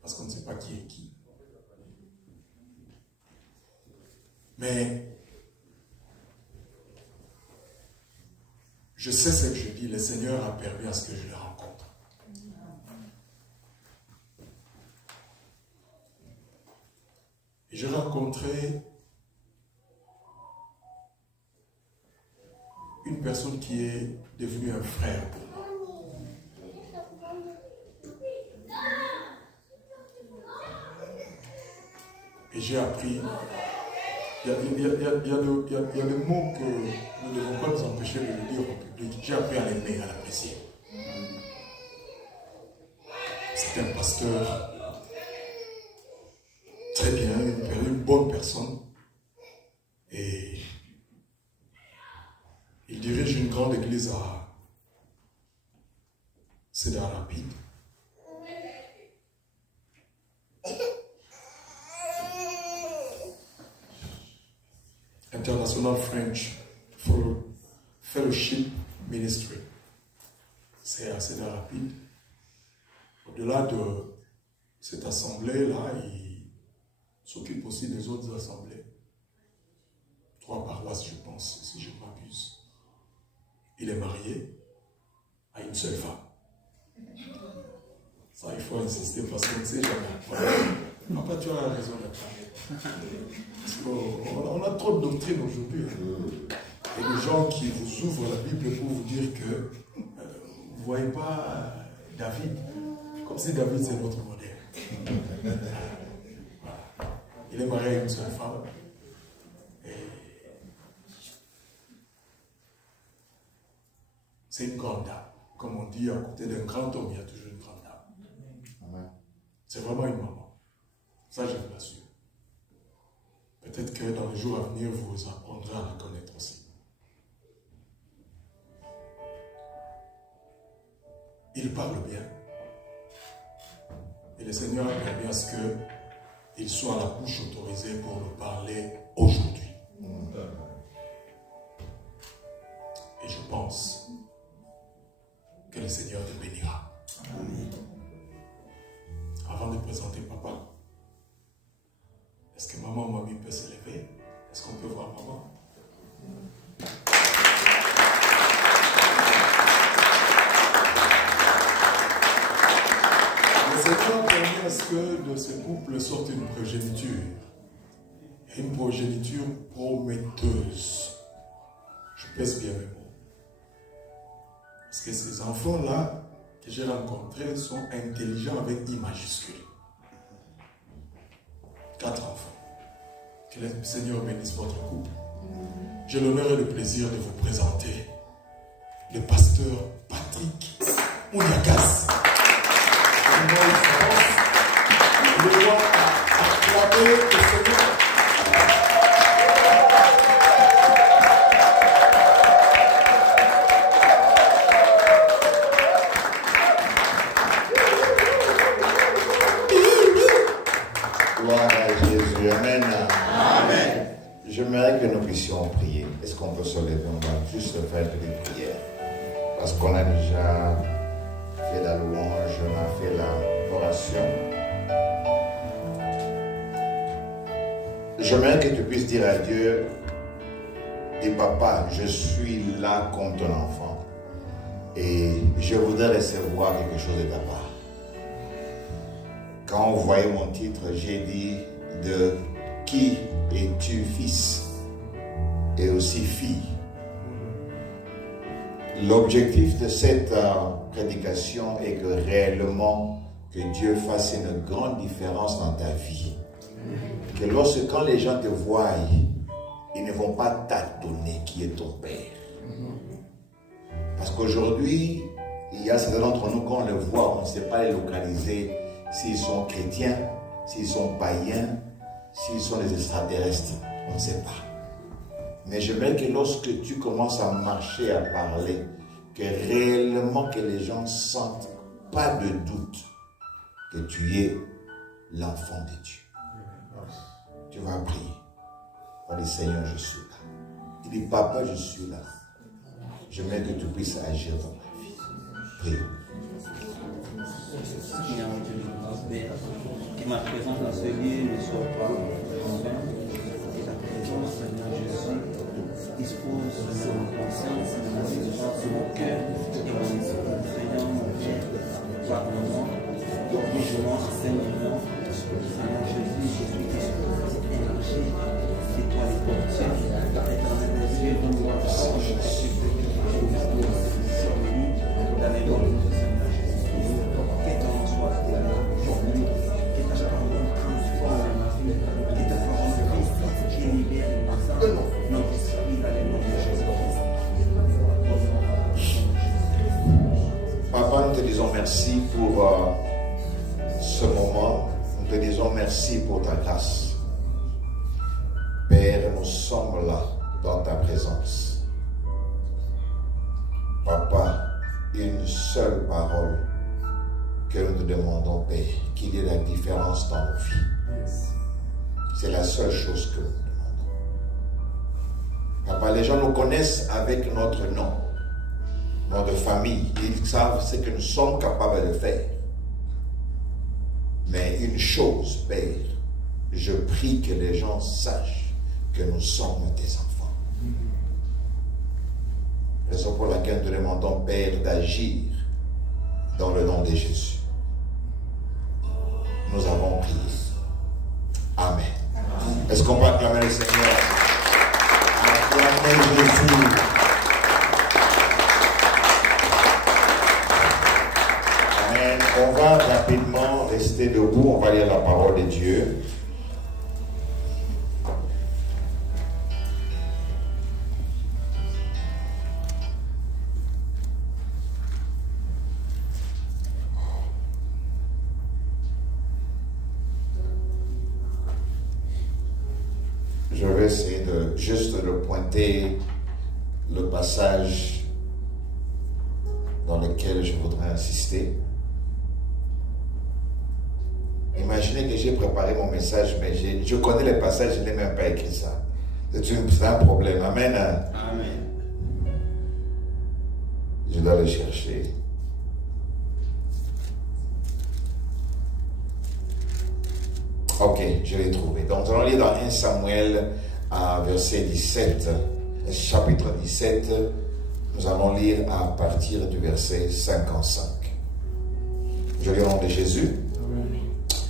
parce qu'on ne sait pas qui est qui. Mais je sais ce que je dis, le Seigneur a permis à ce que je le rencontre. Et j'ai rencontré une personne qui est devenue un frère pour moi. Et j'ai appris, il y a des mots que nous ne devons pas nous empêcher de le dire au public. J'ai appris à l'aimer, à l'apprécier. C'est un pasteur très bien, une bonne personne. Et il dirige une grande église à Cedar Rapids. International French Fellowship Ministry. C'est à Cedar Rapids. Au-delà de cette assemblée-là, il s'occupe aussi des autres assemblées. 3 paroisses, je pense, si je ne m'abuse. Il est marié à une seule femme. Ça, il faut insister parce qu'on ne sait jamais. Papa, tu as raison de parler. On a trop de doctrines aujourd'hui. Et des gens qui vous ouvrent la Bible pour vous dire que vous ne voyez pas David. Comme si David c'est notre modèle. Voilà. Il est marié à une seule femme. Et c'est une grande dame. Comme on dit, à côté d'un grand homme, il y a toujours une grande dame. C'est vraiment une maman. Ça, je vous l'assure. Peut-être que dans les jours à venir, vous apprendrez à la connaître aussi. Il parle bien. Et le Seigneur a permis à ce qu'il soit la bouche autorisée pour nous parler aujourd'hui. Et je pense que le Seigneur te bénira. Avant de présenter papa, est-ce que maman, mamie peut se lever? Est-ce qu'on peut voir maman? Le Seigneur permet à ce que de ce couple sorte une progéniture. Et une progéniture prometteuse. Je pèse bien mes mots. Parce que ces enfants-là que j'ai rencontrés sont intelligents avec I majuscule. 4 enfants. Que le Seigneur bénisse votre couple. J'ai l'honneur et le plaisir de vous présenter le pasteur Patrick Ouniakas. Le roi a acclamé le Seigneur. J'aimerais que nous puissions prier. Est-ce qu'on peut se lever? On va juste faire une prière. Parce qu'on a déjà fait la louange, on a fait l'adoration. J'aimerais que tu puisses dire à Dieu, dis papa, je suis là comme ton enfant. Et je voudrais recevoir quelque chose de ta part. Quand vous voyez mon titre, j'ai dit de qui es-tu fils et aussi fille. L'objectif de cette prédication est que réellement que Dieu fasse une grande différence dans ta vie. Que quand les gens te voient, ils ne vont pas t'adonner qui est ton père. Parce qu'aujourd'hui, il y a certains d'entre nous, quand on les voit, on ne sait pas les localiser, s'ils sont chrétiens, s'ils sont païens, s'ils sont des extraterrestres, on ne sait pas. Mais j'aimerais que lorsque tu commences à marcher, à parler, que réellement que les gens sentent pas de doute que tu es l'enfant de Dieu. Tu vas prier. Tu vas dire, Seigneur, je suis là. Il dit, papa, je suis là. J'aimerais que tu puisses agir dans ma vie. Prie. Ma présence dans ce lieu ne soit pas en vain. Et ta présence, Seigneur Jésus, dispose de mon conscience, de mon intelligence, de mon cœur et mon esprit. Seigneur, mon Père, parle-moi, corrige-moi, enseigne-moi. Seigneur Jésus, je suis disposé, élargi, c'est toi les portiers, éternel des yeux, donne-moi la force, je suis sur le lit, dans les noms de Seigneur Jésus. Que ton nom soit là aujourd'hui, que ta parole transforme ma vie, que ta parole réussisse et libère notre esprit dans les noms de Jésus. Papa, nous te disons merci pour ce moment. Nous te disons merci pour ta grâce. Père, nous sommes là dans ta présence. Papa, une seule parole que nous te demandons, Père, qu'il y ait la différence dans nos vies. C'est la seule chose que nous demandons. Papa, les gens nous connaissent avec notre nom, notre famille. Ils savent ce que nous sommes capables de faire. Mais une chose, Père, je prie que les gens sachent que nous sommes tes enfants. Raison pour laquelle nous te demandons, Père, d'agir dans le nom de Jésus. Nous avons prié. Amen. Est-ce qu'on peut acclamer le Seigneur? Acclamer Jésus. Amen. On va rapidement rester debout. On va lire la parole de Dieu. Je vais essayer de juste de pointer le passage dans lequel je voudrais insister. Imaginez que j'ai préparé mon message, mais je connais les passages, je n'ai même pas écrit ça. C'est un problème. Amen. Amen. Je dois le chercher. Ok, je l'ai trouvé. Donc, nous allons lire dans 1 Samuel, verset 17, chapitre 17. Nous allons lire à partir du verset 55. Je lis au nom de Jésus.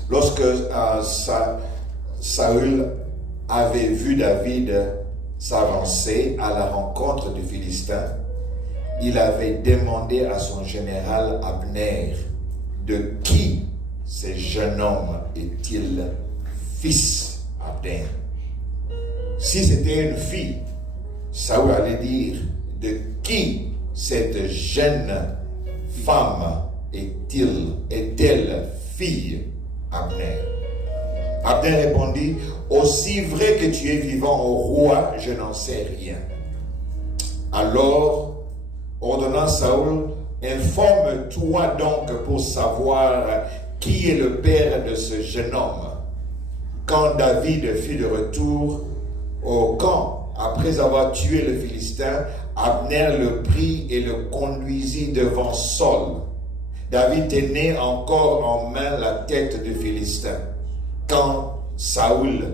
Lorsque Saül avait vu David s'avancer à la rencontre du Philistin, il avait demandé à son général Abner de qui ce jeune homme est-il fils Abner. Si c'était une fille, Saül allait dire de qui cette jeune femme est-elle fille Abner. Abner répondit, aussi vrai que tu es vivant, ô roi, je n'en sais rien. Alors, ordonna Saül, informe-toi donc pour savoir qui est le père de ce jeune homme. Quand David fut de retour au camp, après avoir tué le Philistin, Abner le prit et le conduisit devant Saul. David tenait encore en main la tête du Philistin. Quand Saül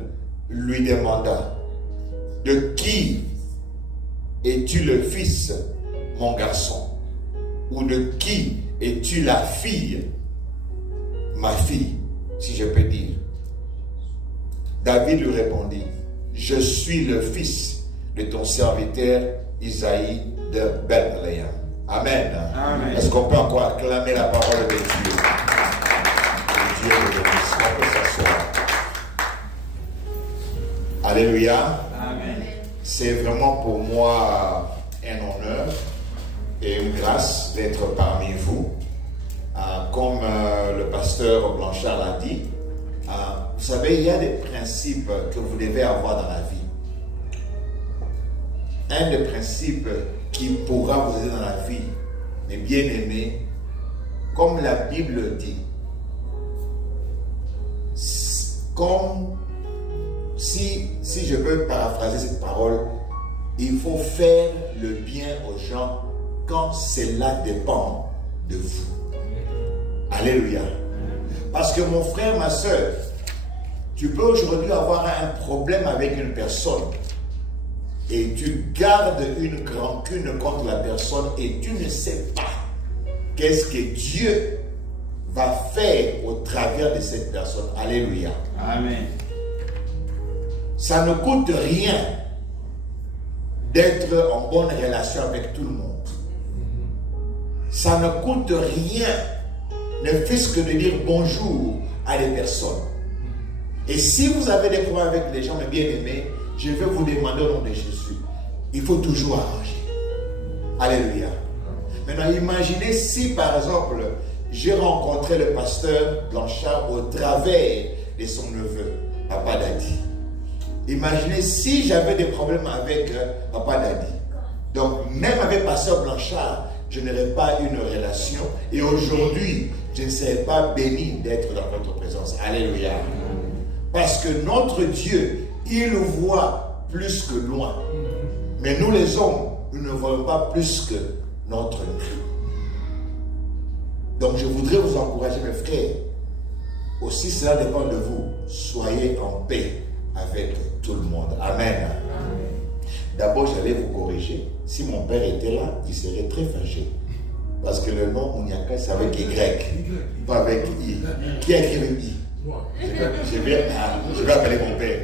lui demanda, de qui es-tu le fils, mon garçon? Ou de qui es-tu la fille, ma fille, si je peux dire? David lui répondit, je suis le fils de ton serviteur Isaïe de Bethléem. Amen. Amen. Est-ce qu'on peut encore acclamer la parole de Dieu? Que Dieu le bénisse. On peut s'asseoir. Alléluia. Amen. C'est vraiment pour moi un honneur et une grâce d'être parmi vous. Comme le pasteur Blanchard l'a dit, vous savez, il y a des principes que vous devez avoir dans la vie. Un des principes qui pourra vous aider dans la vie, mes bien-aimés, comme la Bible dit, comme si je peux paraphraser cette parole, il faut faire le bien aux gens quand cela dépend de vous. Alléluia. Parce que mon frère, ma soeur, tu peux aujourd'hui avoir un problème avec une personne et tu gardes une rancune contre la personne et tu ne sais pas qu'est-ce que Dieu va faire au travers de cette personne. Alléluia. Amen. Ça ne coûte rien d'être en bonne relation avec tout le monde. Ça ne coûte rien, ne fût-ce que de dire bonjour à des personnes. Et si vous avez des problèmes avec les gens, mes bien-aimés, je vais vous demander au nom de Jésus, il faut toujours arranger. Alléluia. Maintenant, imaginez si, par exemple, j'ai rencontré le pasteur Blanchard au travers de son neveu, Papa Dadi. Imaginez si j'avais des problèmes avec Papa Dadi. Donc, même avec pasteur Blanchard, je n'aurais pas une relation. Et aujourd'hui, je ne serais pas béni d'être dans votre présence. Alléluia. Parce que notre Dieu, il voit plus que loin. Mais nous les hommes, nous ne voyons pas plus que notre nez. Donc je voudrais vous encourager, mes frères. Aussi cela dépend de vous. Soyez en paix avec tout le monde. Amen. D'abord, j'allais vous corriger. Si mon père était là, il serait très fâché. Parce que le nom Ouniaka, c'est avec Y, pas avec I. Qui a écrit le I? Je vais appeler mon père.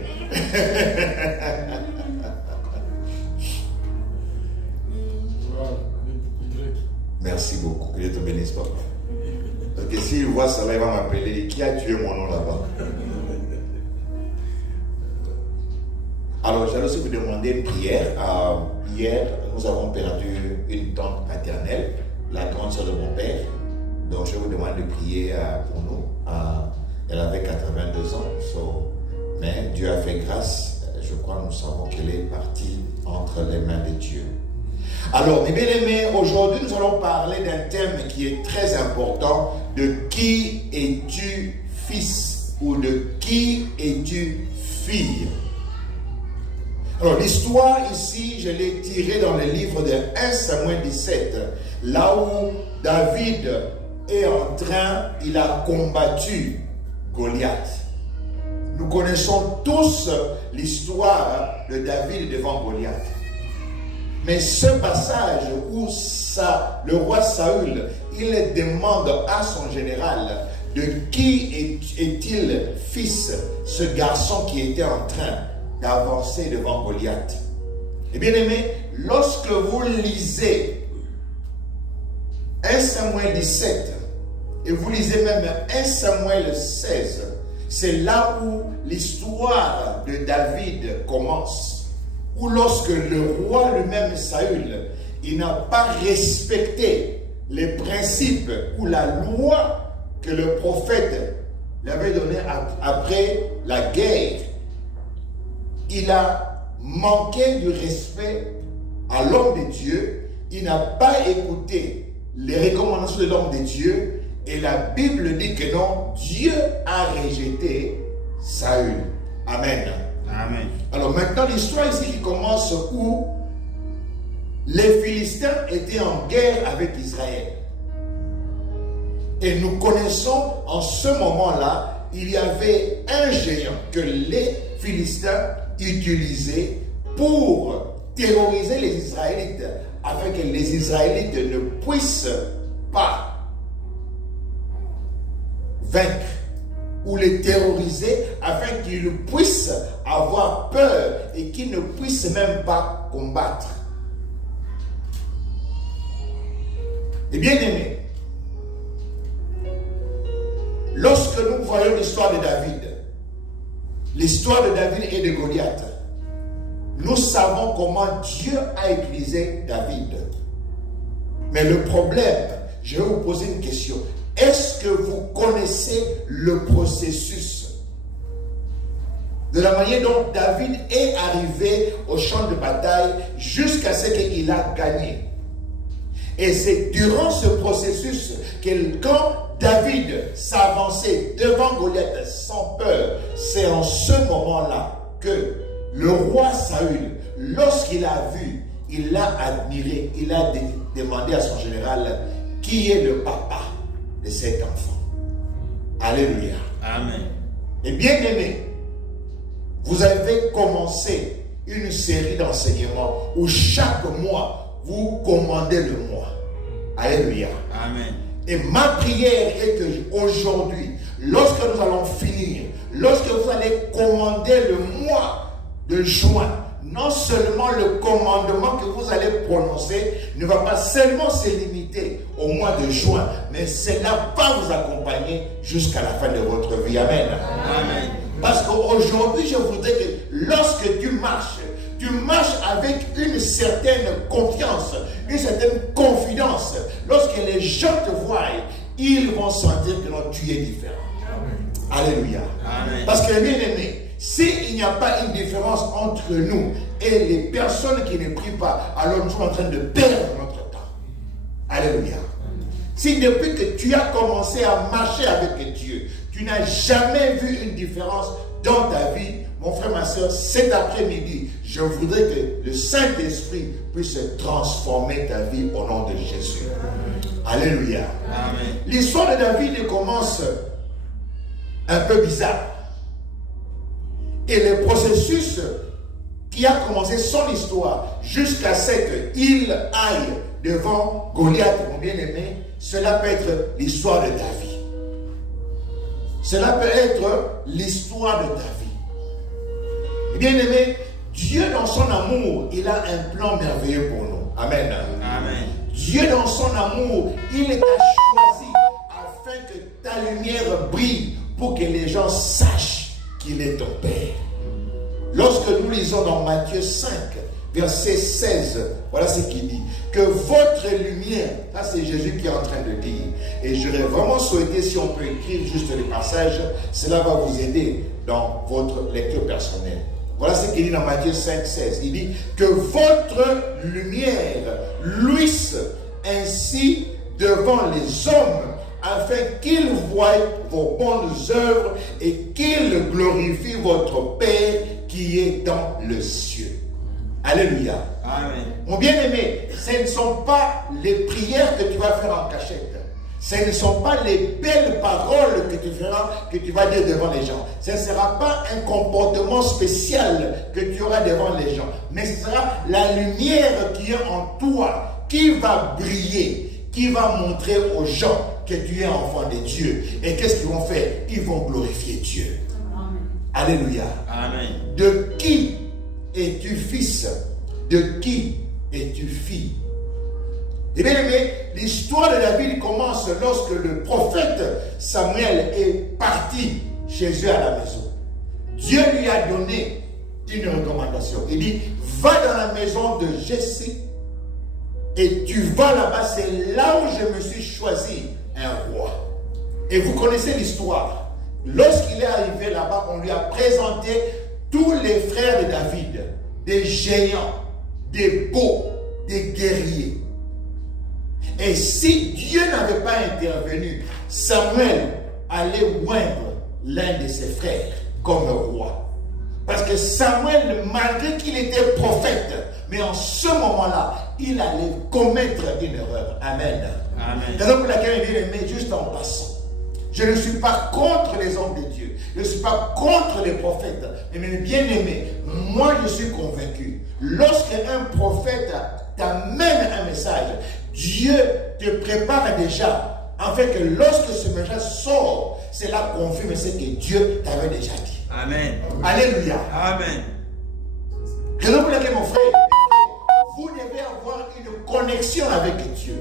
Merci beaucoup. Que Dieu te bénisse, papa. Parce que s'il voit ça, il va m'appeler. Qui a tué mon nom là-bas? Alors, j'allais aussi vous demander une prière. Hier, nous avons perdu une tante paternelle, la grande sœur de mon père. Donc, je vous demande de prier pour nous. Elle avait 82 ans, mais Dieu a fait grâce. Je crois nous savons qu'elle est partie entre les mains de Dieu. Alors, mes bien-aimés, aujourd'hui, nous allons parler d'un thème qui est très important. De qui es-tu fils ou de qui es-tu fille? Alors, l'histoire ici, je l'ai tirée dans le livre de 1 Samuel 17, là où David est en train, il a combattu Goliath. Nous connaissons tous l'histoire de David devant Goliath. Mais ce passage où le roi Saül, il demande à son général de qui est-il fils, ce garçon qui était en train d'avancer devant Goliath. Et bien aimé, lorsque vous lisez 1 Samuel 17 et vous lisez même 1 Samuel 16, c'est là où l'histoire de David commence. Ou lorsque le roi lui-même, Saül, il n'a pas respecté les principes ou la loi que le prophète lui avait donné après la guerre. Il a manqué du respect à l'homme de Dieu. Il n'a pas écouté les recommandations de l'homme de Dieu. Et la Bible dit que non, Dieu a rejeté Saül. Amen. Amen. Alors maintenant, l'histoire ici qui commence où les Philistins étaient en guerre avec Israël. Et nous connaissons en ce moment-là, il y avait un géant que les Philistins utilisaient pour terroriser les Israélites, afin que les Israélites ne puissent pas vaincre ou les terroriser, afin qu'ils puissent avoir peur et qu'ils ne puissent même pas combattre. Et bien aimé, lorsque nous voyons l'histoire de David et de Goliath, nous savons comment Dieu a utilisé David. Mais le problème, je vais vous poser une question. Est-ce que vous connaissez le processus de la manière dont David est arrivé au champ de bataille jusqu'à ce qu'il a gagné? Et c'est durant ce processus que quand David s'avançait devant Goliath sans peur, c'est en ce moment-là que le roi Saül, lorsqu'il a vu, il l'a admiré, il a demandé à son général qui est le papa de cet enfant. Alléluia. Amen. Et bien aimé, vous avez commencé une série d'enseignements où chaque mois, vous commandez le mois. Alléluia. Amen. Et ma prière est que aujourd'hui, lorsque nous allons finir, lorsque vous allez commander le mois de juin, non seulement le commandement que vous allez prononcer ne va pas seulement se limiter au mois de juin, mais cela va vous accompagner jusqu'à la fin de votre vie. Amen. Amen. Parce qu'aujourd'hui, je voudrais que lorsque tu marches avec une certaine confiance, une certaine confidence. Lorsque les gens te voient, ils vont sentir que non, tu es différent. Amen. Alléluia. Amen. Parce que bien aimé, s'il n'y a pas une différence entre nous et les personnes qui ne prient pas, alors nous sommes en train de perdre notre temps. Alléluia. Si depuis que tu as commencé à marcher avec Dieu, tu n'as jamais vu une différence dans ta vie, mon frère, ma soeur, cet après-midi, je voudrais que le Saint-Esprit puisse transformer ta vie au nom de Jésus. Alléluia. Amen. L'histoire de David commence un peu bizarre. Et le processus qui a commencé son histoire jusqu'à ce qu'il aille devant Goliath, mon bien-aimé, cela peut être l'histoire de ta vie. Cela peut être l'histoire de ta vie. Bien-aimé, Dieu dans son amour, il a un plan merveilleux pour nous. Amen. Amen. Dieu dans son amour, il t'a choisi afin que ta lumière brille pour que les gens sachent qu'il est ton Père. Lorsque nous lisons dans Matthieu 5, verset 16, voilà ce qu'il dit. Que votre lumière, ça c'est Jésus qui est en train de dire. Et j'aurais vraiment souhaité, si on peut écrire juste les passages, cela va vous aider dans votre lecture personnelle. Voilà ce qu'il dit dans Matthieu 5, 16. Il dit que votre lumière luise ainsi devant les hommes, afin qu'ils voient vos bonnes œuvres et qu'ils glorifient votre Père qui est dans le ciel. Alléluia. Amen. Mon bien-aimé, ce ne sont pas les prières que tu vas faire en cachette. Ce ne sont pas les belles paroles que tu feras, que tu vas dire devant les gens. Ce ne sera pas un comportement spécial que tu auras devant les gens. Mais ce sera la lumière qui est en toi, qui va briller, qui va montrer aux gens que tu es enfant de Dieu. Et qu'est-ce qu'ils vont faire? Ils vont glorifier Dieu. Amen. Alléluia. Amen. De qui es-tu fils? De qui es-tu fille? Et bien aimé, l'histoire de David commence lorsque le prophète Samuel est parti chez eux à la maison. Dieu lui a donné une recommandation. Il dit, va dans la maison de Jesse et tu vas là-bas, c'est là où je me suis choisi un roi. Et vous connaissez l'histoire. Lorsqu'il est arrivé là-bas, on lui a présenté tous les frères de David, des géants, des beaux, des guerriers. Et si Dieu n'avait pas intervenu, Samuel allait oindre l'un de ses frères comme roi. Parce que Samuel, malgré qu'il était prophète, mais en ce moment-là, il allait commettre une erreur. Amen. Amen. Raison pour laquelle il est juste en passant. Je ne suis pas contre les hommes de Dieu. Je ne suis pas contre les prophètes. Mais bien aimé, moi je suis convaincu. Lorsqu'un prophète t'amène un message, Dieu te prépare déjà. En fait que lorsque ce message sort, cela confirme ce que Dieu t'avait déjà dit. Amen. Alléluia. Amen. Raison pour laquelle mon frère, vous devez avoir une connexion avec Dieu.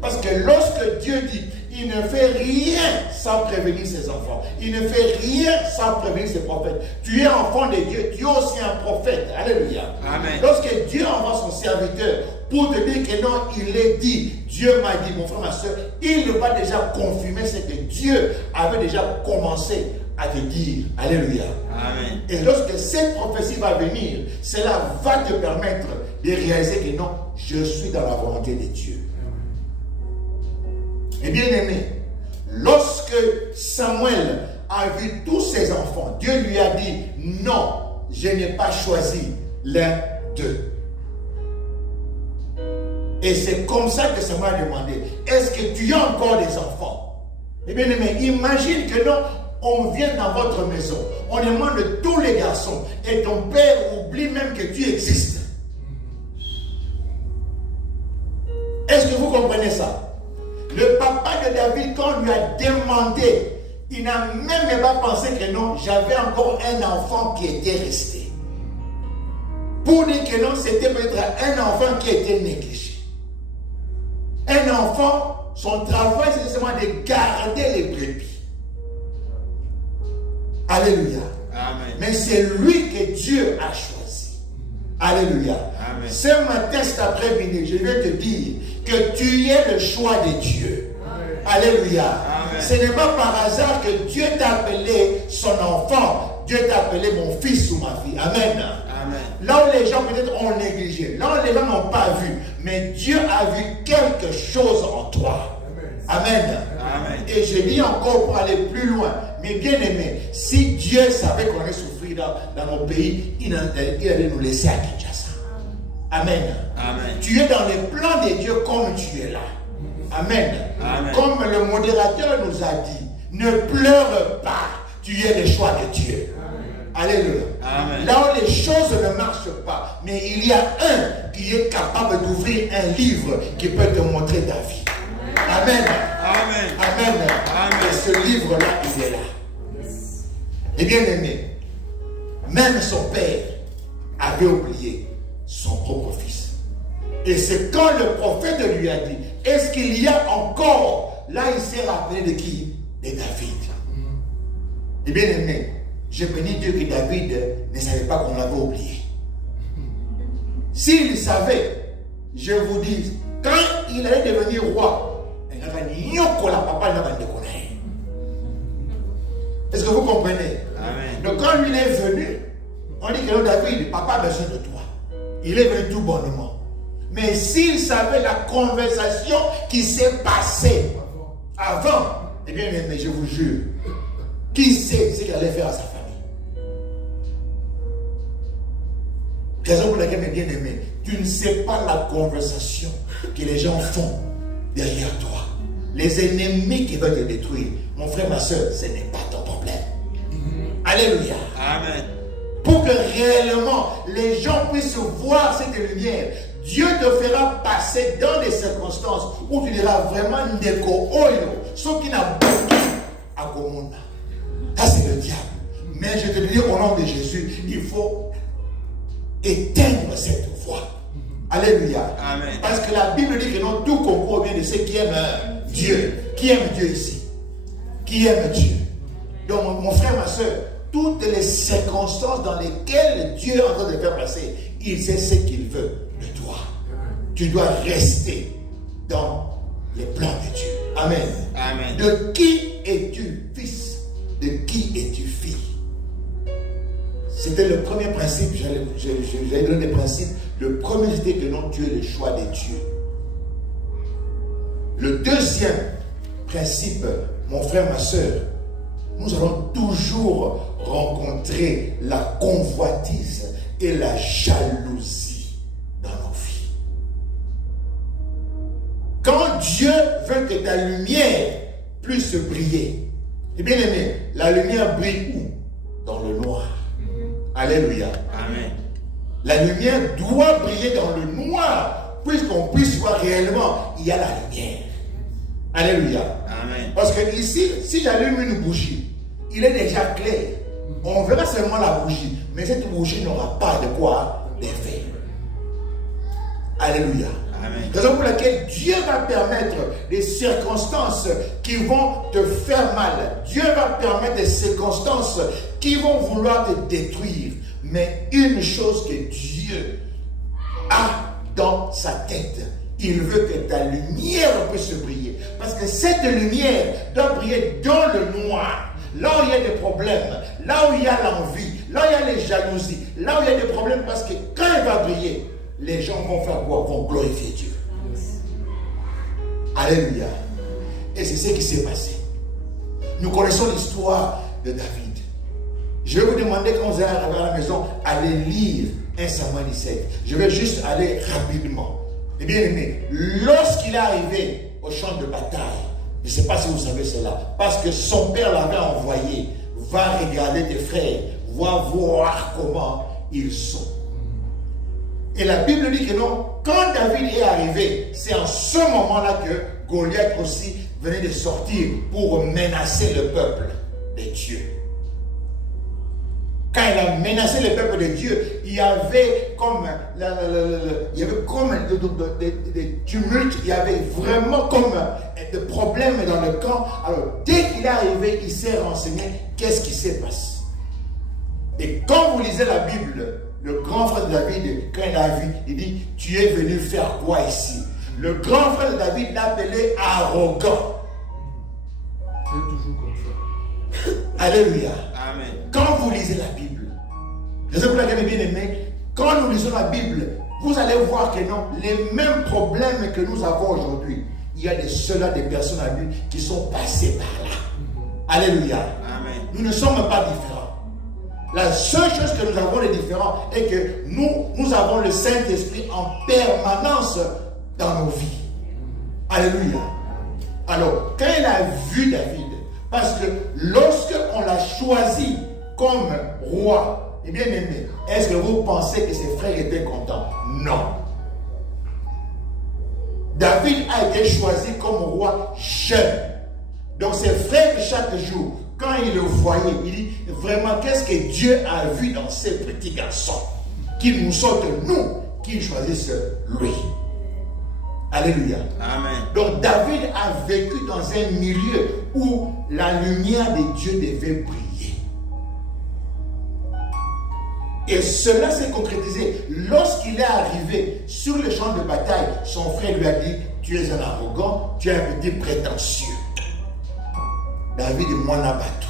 Parce que lorsque Dieu dit, il ne fait rien sans prévenir ses enfants. Il ne fait rien sans prévenir ses prophètes. Tu es enfant de Dieu, tu es aussi un prophète. Alléluia. Amen. Lorsque Dieu envoie son serviteur pour te dire que non, il est dit, Dieu m'a dit, mon frère, ma soeur, il va déjà confirmer ce que Dieu avait déjà commencé à te dire. Alléluia. Amen. Et lorsque cette prophétie va venir, cela va te permettre de réaliser que non, je suis dans la volonté de Dieu. Et bien aimé, lorsque Samuel a vu tous ses enfants, Dieu lui a dit, non, je n'ai pas choisi l'un d'eux. Et c'est comme ça que Samuel a demandé, est-ce que tu as encore des enfants? Eh bien aimé, imagine que non, on vient dans votre maison, on demande tous les garçons, et ton père oublie même que tu existes. Est-ce que vous comprenez ça? Le papa de David, quand on lui a demandé, il n'a même pas pensé que non, j'avais encore un enfant qui était resté. Pour dire que non, c'était peut-être un enfant qui était négligé. Un enfant, son travail, c'est seulement de garder les brebis. Alléluia. Amen. Mais c'est lui que Dieu a choisi. Alléluia. Amen. Ce matin, cet après-midi, je vais te dire que tu es le choix de Dieu. Amen. Alléluia. Amen. Ce n'est pas par hasard que Dieu t'a appelé son enfant. Dieu t'a appelé mon fils ou ma fille. Amen. Amen. Là où les gens peut-être ont négligé, là où les gens n'ont pas vu, mais Dieu a vu quelque chose en toi. Amen. Amen. Et je dis encore pour aller plus loin, mais bien aimé, si Dieu savait qu'on allait souffrir dans nos pays, il allait nous laisser à Kinshasa. Amen. Amen. Tu es dans les plans de Dieu comme tu es là. Amen. Amen. Comme le modérateur nous a dit, ne pleure pas, tu es le choix de Dieu. Alléluia. Amen. Là où les choses ne marchent pas, mais il y a un qui est capable d'ouvrir un livre qui peut te montrer ta vie. Amen. Amen. Amen. Amen. Et ce livre-là, il est là. Et bien aimé, même son père avait oublié son propre fils. Et c'est quand le prophète lui a dit, est-ce qu'il y a encore? Là, il s'est rappelé de qui? De David. Et bien aimé, je bénis Dieu que David ne savait pas qu'on l'avait oublié. S'il savait, je vous dis, quand il allait devenir roi, est-ce que vous comprenez? Amen. Donc quand lui est venu, on dit que David, papa a besoin de toi. Il est venu tout bonnement. Mais s'il savait la conversation qui s'est passée avant, eh bien, mais je vous jure, qui sait ce qu'il allait faire à sa famille? Raison pour laquelle, mes bien-aimés, tu ne sais pas la conversation que les gens font derrière toi. Les ennemis qui veulent te détruire, mon frère, ma soeur, ce n'est pas ton problème. Alléluia. Amen. Pour que réellement les gens puissent voir cette lumière, Dieu te fera passer dans des circonstances où tu diras vraiment Ndeko Oyo, ce qui n'a pas à Komona. Ça, c'est le diable. Mais je te dis au nom de Jésus, il faut éteindre cette voix. Alléluia. Amen. Parce que la Bible dit que non, tout concourt bien de ceux qui aiment Dieu. Qui aime Dieu ici? Qui aime Dieu? Donc, mon frère, ma soeur, toutes les circonstances dans lesquelles Dieu est en train de faire passer, il sait ce qu'il veut de toi. Tu dois rester dans les plans de Dieu. Amen. Amen. De qui es-tu fils? De qui es-tu fille? C'était le premier principe. J'allais donner des principes. Le premier, c'était que non, tu es le choix de Dieu. Le deuxième principe, mon frère, ma soeur, nous allons toujours rencontrer la convoitise et la jalousie dans nos vies. Quand Dieu veut que ta lumière puisse briller, et bien aimé, la lumière brille où? Dans le noir. Alléluia. Amen. La lumière doit briller dans le noir, puisqu'on puisse voir réellement, il y a la lumière. Alléluia. Amen. Parce que ici, si j'allume une bougie, il est déjà clair. On verra seulement la bougie, mais cette bougie n'aura pas de quoi d'effet. Alléluia. Amen. Raison pour laquelle Dieu va permettre des circonstances qui vont te faire mal. Dieu va permettre des circonstances qui vont vouloir te détruire. Mais une chose que Dieu a dans sa tête, il veut que ta lumière puisse briller. Parce que cette lumière doit briller dans le noir. Là où il y a des problèmes, là où il y a l'envie, là où il y a les jalousies, là où il y a des problèmes, parce que quand elle va briller, les gens vont faire quoi? Vont glorifier Dieu. Alléluia. Et c'est ce qui s'est passé. Nous connaissons l'histoire de David. Je vais vous demander, quand vous allez arriver à la maison, allez lire 1 Samuel 17. Je vais juste aller rapidement. Et bien aimé, lorsqu'il est arrivé au champ de bataille, Je ne sais pas si vous savez cela. Parce que son père l'avait envoyé. Va regarder tes frères. Va voir comment ils sont. Et la Bible dit que non, quand David est arrivé, c'est en ce moment-là que Goliath aussi venait de sortir pour menacer le peuple de Dieu. Quand il a menacé le peuple de Dieu, il y avait comme des tumultes, il y avait vraiment comme des problèmes dans le camp. Alors, dès qu'il est arrivé, il s'est renseigné qu'est-ce qui s'est passé. Et quand vous lisez la Bible, le grand frère de David, quand il a vu, il dit, tu es venu faire quoi ici? Le grand frère de David l'appelait arrogant. C'est toujours comme ça. Alléluia. Amen. Quand vous lisez la Bible, je sais que vous l'avez bien aimé, quand nous lisons la Bible, vous allez voir que non, les mêmes problèmes que nous avons aujourd'hui, il y a des ceux-là, des personnes adultes qui sont passées par là. Alléluia. Amen. Nous ne sommes pas différents. La seule chose que nous avons de différent est que nous avons le Saint-Esprit en permanence dans nos vies. Alléluia. Alors, quand il a vu David, parce que lorsqu'on l'a choisi comme roi, et bien aimé, est-ce que vous pensez que ses frères étaient contents? Non. David a été choisi comme roi jeune. Donc ses frères chaque jour, quand il le voyait, il dit vraiment qu'est-ce que Dieu a vu dans ces petits garçons qui nous sortent nous, qui choisissent lui. Alléluia. Amen. Donc David a vécu dans un milieu où la lumière de Dieu devait briller. Et cela s'est concrétisé lorsqu'il est arrivé sur le champ de bataille. Son frère lui a dit, tu es un arrogant, tu es un petit prétentieux. David est moins abattu.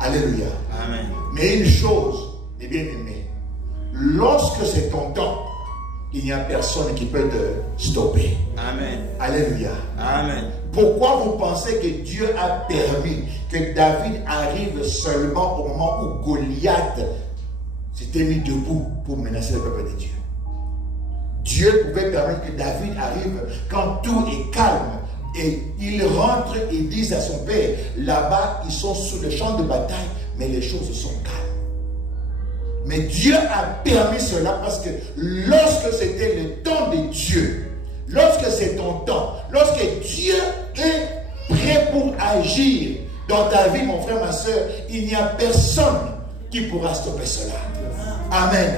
Alléluia. Amen. Mais une chose, les bien-aimés, lorsque c'est ton temps, il n'y a personne qui peut te stopper. Amen. Alléluia. Amen. Pourquoi vous pensez que Dieu a permis que David arrive seulement au moment où Goliath s'était mis debout pour menacer le peuple de Dieu? Dieu pouvait permettre que David arrive quand tout est calme. Et il rentre et dit à son père, là-bas, ils sont sur le champ de bataille, mais les choses sont calmes. Mais Dieu a permis cela parce que lorsque c'était le temps de Dieu, lorsque c'est ton temps, lorsque Dieu est prêt pour agir dans ta vie, mon frère, ma soeur, il n'y a personne qui pourra stopper cela. Amen.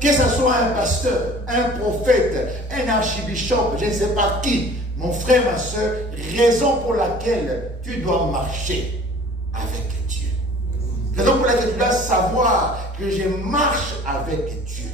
Que ce soit un pasteur, un prophète, un archibishop, je ne sais pas qui, mon frère, ma soeur, raison pour laquelle tu dois marcher avec Dieu. Raison pour laquelle tu dois savoir que je marche avec Dieu.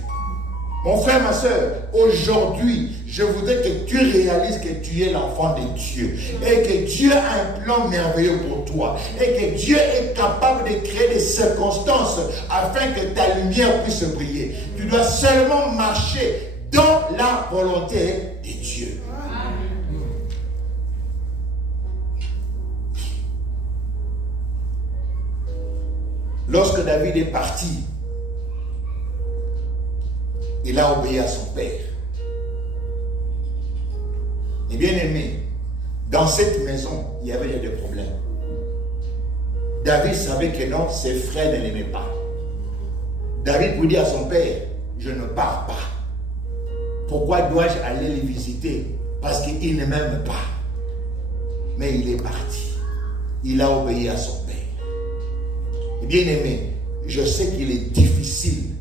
Mon frère, ma soeur, aujourd'hui, je voudrais que tu réalises que tu es l'enfant de Dieu et que Dieu a un plan merveilleux pour toi et que Dieu est capable de créer des circonstances afin que ta lumière puisse briller. Tu dois seulement marcher dans la volonté de Dieu. Lorsque David est parti, il a obéi à son père. Et bien aimé, dans cette maison, il y avait des problèmes. David savait que non, ses frères ne l'aimaient pas. David vous dit à son père, je ne pars pas. Pourquoi dois-je aller les visiter? Parce qu'il ne m'aime pas. Mais il est parti. Il a obéi à son père. Bien aimé, je sais qu'il est difficile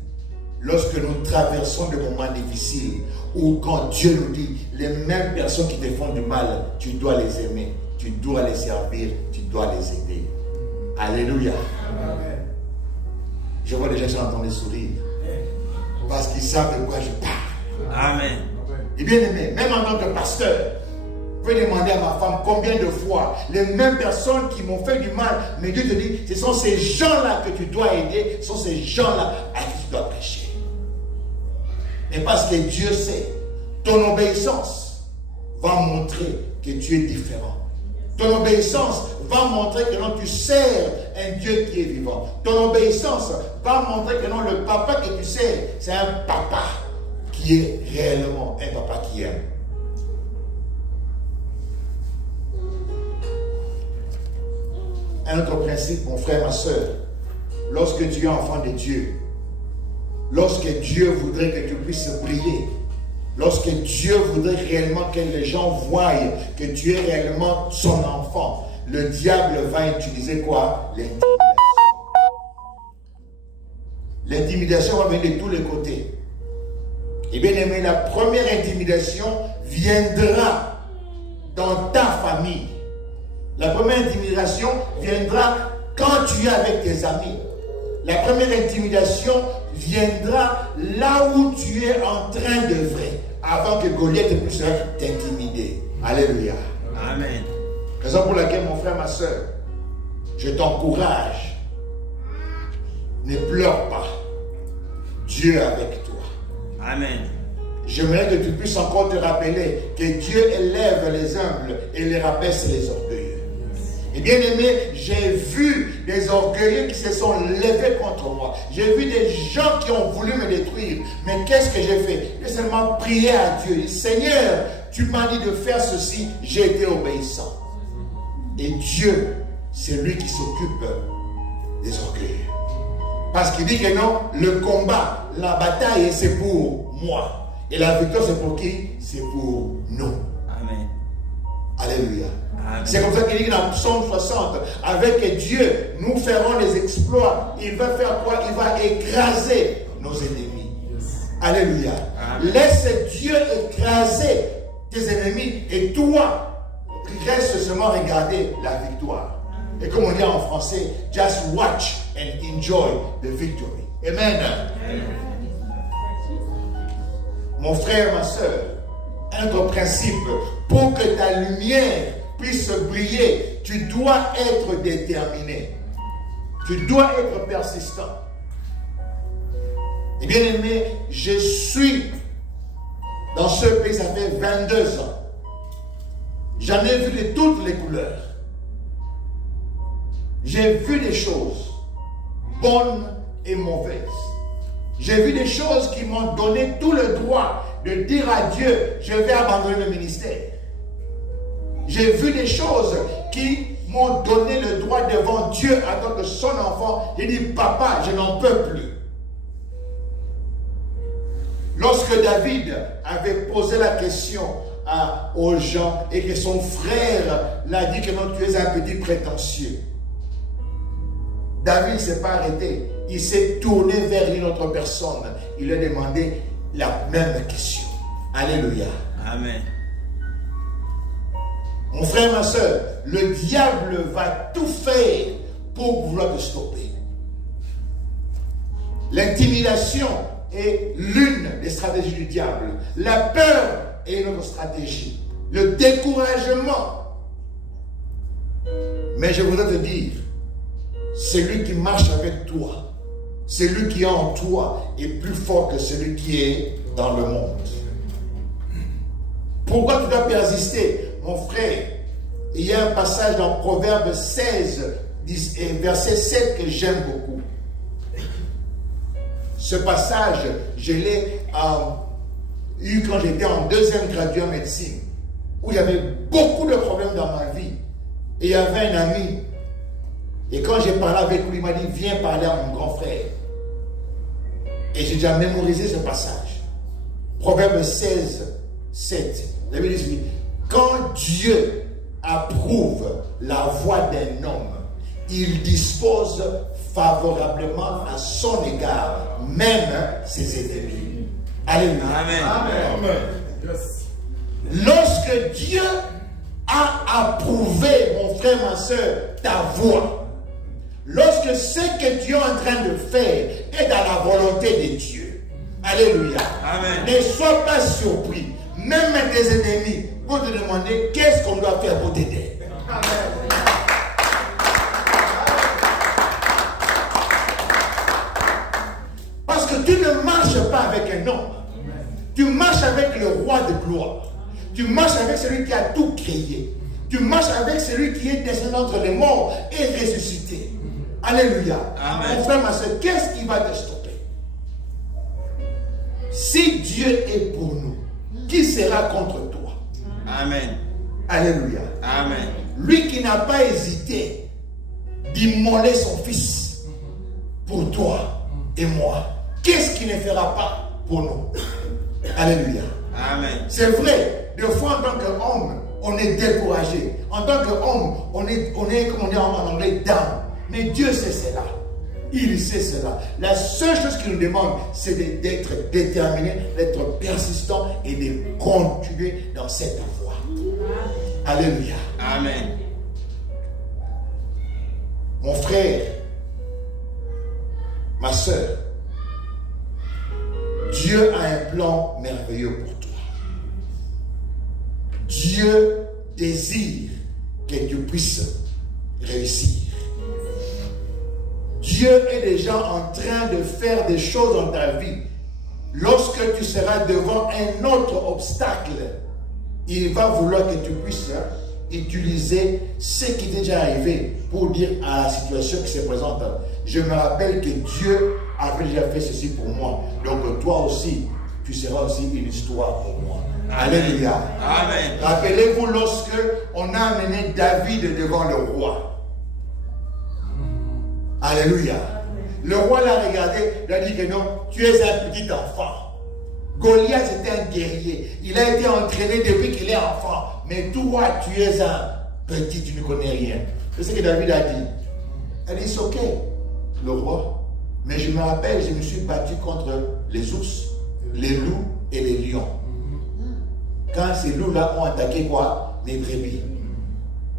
lorsque nous traversons des moments difficiles où quand Dieu nous dit les mêmes personnes qui te font du mal, tu dois les aimer, tu dois les servir, tu dois les aider. Alléluia. Amen. Je vois des gens qui sont en train de sourire parce qu'ils savent de quoi je parle. Amen. Et bien aimé, même en tant que pasteur, je vais demander à ma femme combien de fois les mêmes personnes qui m'ont fait du mal, mais Dieu te dit, ce sont ces gens-là que tu dois aider, ce sont ces gens-là à qui tu dois prêcher. Et parce que Dieu sait, ton obéissance va montrer que tu es différent. Ton obéissance va montrer que non, tu sers un Dieu qui est vivant. Ton obéissance va montrer que non, le papa que tu sers, c'est un papa qui est réellement un papa qui aime. un autre principe, mon frère, ma soeur. Lorsque tu es enfant de Dieu, lorsque Dieu voudrait que tu puisses briller, lorsque Dieu voudrait réellement que les gens voient que tu es réellement son enfant, le diable va utiliser quoi? L'intimidation. L'intimidation va venir de tous les côtés. Et bien aimé, la première intimidation viendra dans ta famille. La première intimidation viendra quand tu es avec tes amis. La première intimidation viendra là où tu es en train d'œuvrer, avant que Goliath puisse t'intimider. Alléluia. Amen. Raison pour laquelle, mon frère, ma soeur, je t'encourage. Ne pleure pas. Dieu est avec toi. Amen. J'aimerais que tu puisses encore te rappeler que Dieu élève les humbles et les rabaisse les orgueilleux. Et bien aimé, j'ai vu des orgueilleux qui se sont levés contre moi. J'ai vu des gens qui ont voulu me détruire. Mais qu'est-ce que j'ai fait? J'ai seulement prié à Dieu. Seigneur, tu m'as dit de faire ceci, j'ai été obéissant. Et Dieu, c'est lui qui s'occupe des orgueilleux. Parce qu'il dit que non, le combat, la bataille, c'est pour moi. Et la victoire, c'est pour qui? C'est pour nous. Amen. Alléluia. Amen. C'est comme ça qu'il dit dans Psaume 60, avec Dieu, nous ferons les exploits. Il va faire quoi? Il va écraser nos ennemis. Alléluia. Amen. Laisse Dieu écraser tes ennemis et toi, reste seulement regarder la victoire. Et comme on dit en français, just watch and enjoy the victory. Amen. Amen. Mon frère, ma soeur, un autre principe, pour que ta lumière puisse briller, tu dois être déterminé. Tu dois être persistant. Et bien aimé, je suis dans ce pays, ça fait 22 ans. J'en ai vu de toutes les couleurs. J'ai vu des choses bonnes et mauvaises. J'ai vu des choses qui m'ont donné tout le droit de dire à Dieu, je vais abandonner le ministère. J'ai vu des choses qui m'ont donné le droit devant Dieu en tant que son enfant. J'ai dit, papa, je n'en peux plus. Lorsque David avait posé la question aux gens et que son frère l'a dit que non, tu es un petit prétentieux. David ne s'est pas arrêté. Il s'est tourné vers une autre personne. Il lui a demandé la même question. Alléluia. Amen. Mon frère, ma soeur, le diable va tout faire pour vouloir te stopper. L'intimidation est l'une des stratégies du diable. La peur est une autre stratégie. Le découragement. Mais je voudrais te dire, celui qui marche avec toi, celui qui est en toi est plus fort que celui qui est dans le monde. Pourquoi tu dois persister, mon frère? Il y a un passage dans Proverbe 16, verset 7 que j'aime beaucoup. Ce passage, je l'ai eu quand j'étais en 2e gradué en médecine, où il y avait beaucoup de problèmes dans ma vie. Et il y avait un ami. Et quand j'ai parlé avec lui, il m'a dit, viens parler à mon grand frère. Et j'ai déjà mémorisé ce passage. Proverbe 16, 7. La Bible dit, quand Dieu approuve la voie d'un homme, il dispose favorablement à son égard, même ses ennemis. Alléluia. Amen. Amen. Yes. Lorsque Dieu a approuvé, mon frère, ma soeur, ta voie, lorsque ce que tu es en train de faire est dans la volonté de Dieu, alléluia. Amen. Ne sois pas surpris. Même tes ennemis vont te demander qu'est-ce qu'on doit faire pour t'aider. Parce que tu ne marches pas avec un homme. Tu marches avec le roi de gloire. Tu marches avec celui qui a tout créé. Tu marches avec celui qui est descendu entre les morts et ressuscité. Alléluia. Amen. Mon frère, ma soeur, qu'est-ce qui va te stopper? Si Dieu est pour nous, qui sera contre toi? Amen. Alléluia. Amen. Lui qui n'a pas hésité d'immoler son fils pour toi et moi, qu'est-ce qu'il ne fera pas pour nous? Alléluia. Amen. C'est vrai, des fois en tant qu'homme, on est découragé. En tant qu'homme, on est, comme on dit en anglais, down. Mais Dieu sait cela. Il sait cela. La seule chose qu'il nous demande, c'est d'être déterminé, d'être persistant et de continuer dans cette voie. Alléluia. Amen. Mon frère, ma soeur, Dieu a un plan merveilleux pour toi. Dieu désire que tu puisses réussir. Dieu est déjà en train de faire des choses dans ta vie. Lorsque tu seras devant un autre obstacle, il va vouloir que tu puisses utiliser ce qui t'est déjà arrivé pour dire à la situation qui se présente. Je me rappelle que Dieu avait déjà fait ceci pour moi. Donc toi aussi, tu seras aussi une histoire pour moi. Amen. Alléluia. Amen. Rappelez-vous lorsque on a amené David devant le roi. Alléluia. Le roi l'a regardé, il a dit que non, tu es un petit enfant. Goliath était un guerrier. Il a été entraîné depuis qu'il est enfant. Mais toi, tu es un petit, tu ne connais rien. C'est ce que David a dit. Elle dit, c'est ok, le roi. Mais je me rappelle, je me suis battu contre les ours, les loups et les lions. Quand ces loups-là ont attaqué quoi? Mes brebis.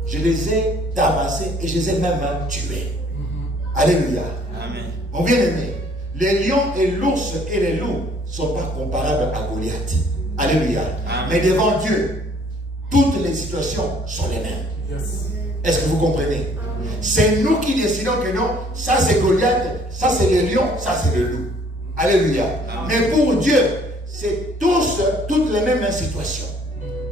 Je les ai tabassés et je les ai même tués. Alléluia. Amen. Mon bien-aimé, les lions et l'ours et les loups ne sont pas comparables à Goliath. Alléluia. Amen. Mais devant Dieu, toutes les situations sont les mêmes. Yes. Est-ce que vous comprenez? C'est nous qui décidons que non, ça c'est Goliath, ça c'est les lions, ça c'est le loup. Alléluia. Amen. Mais pour Dieu, c'est toutes les mêmes situations.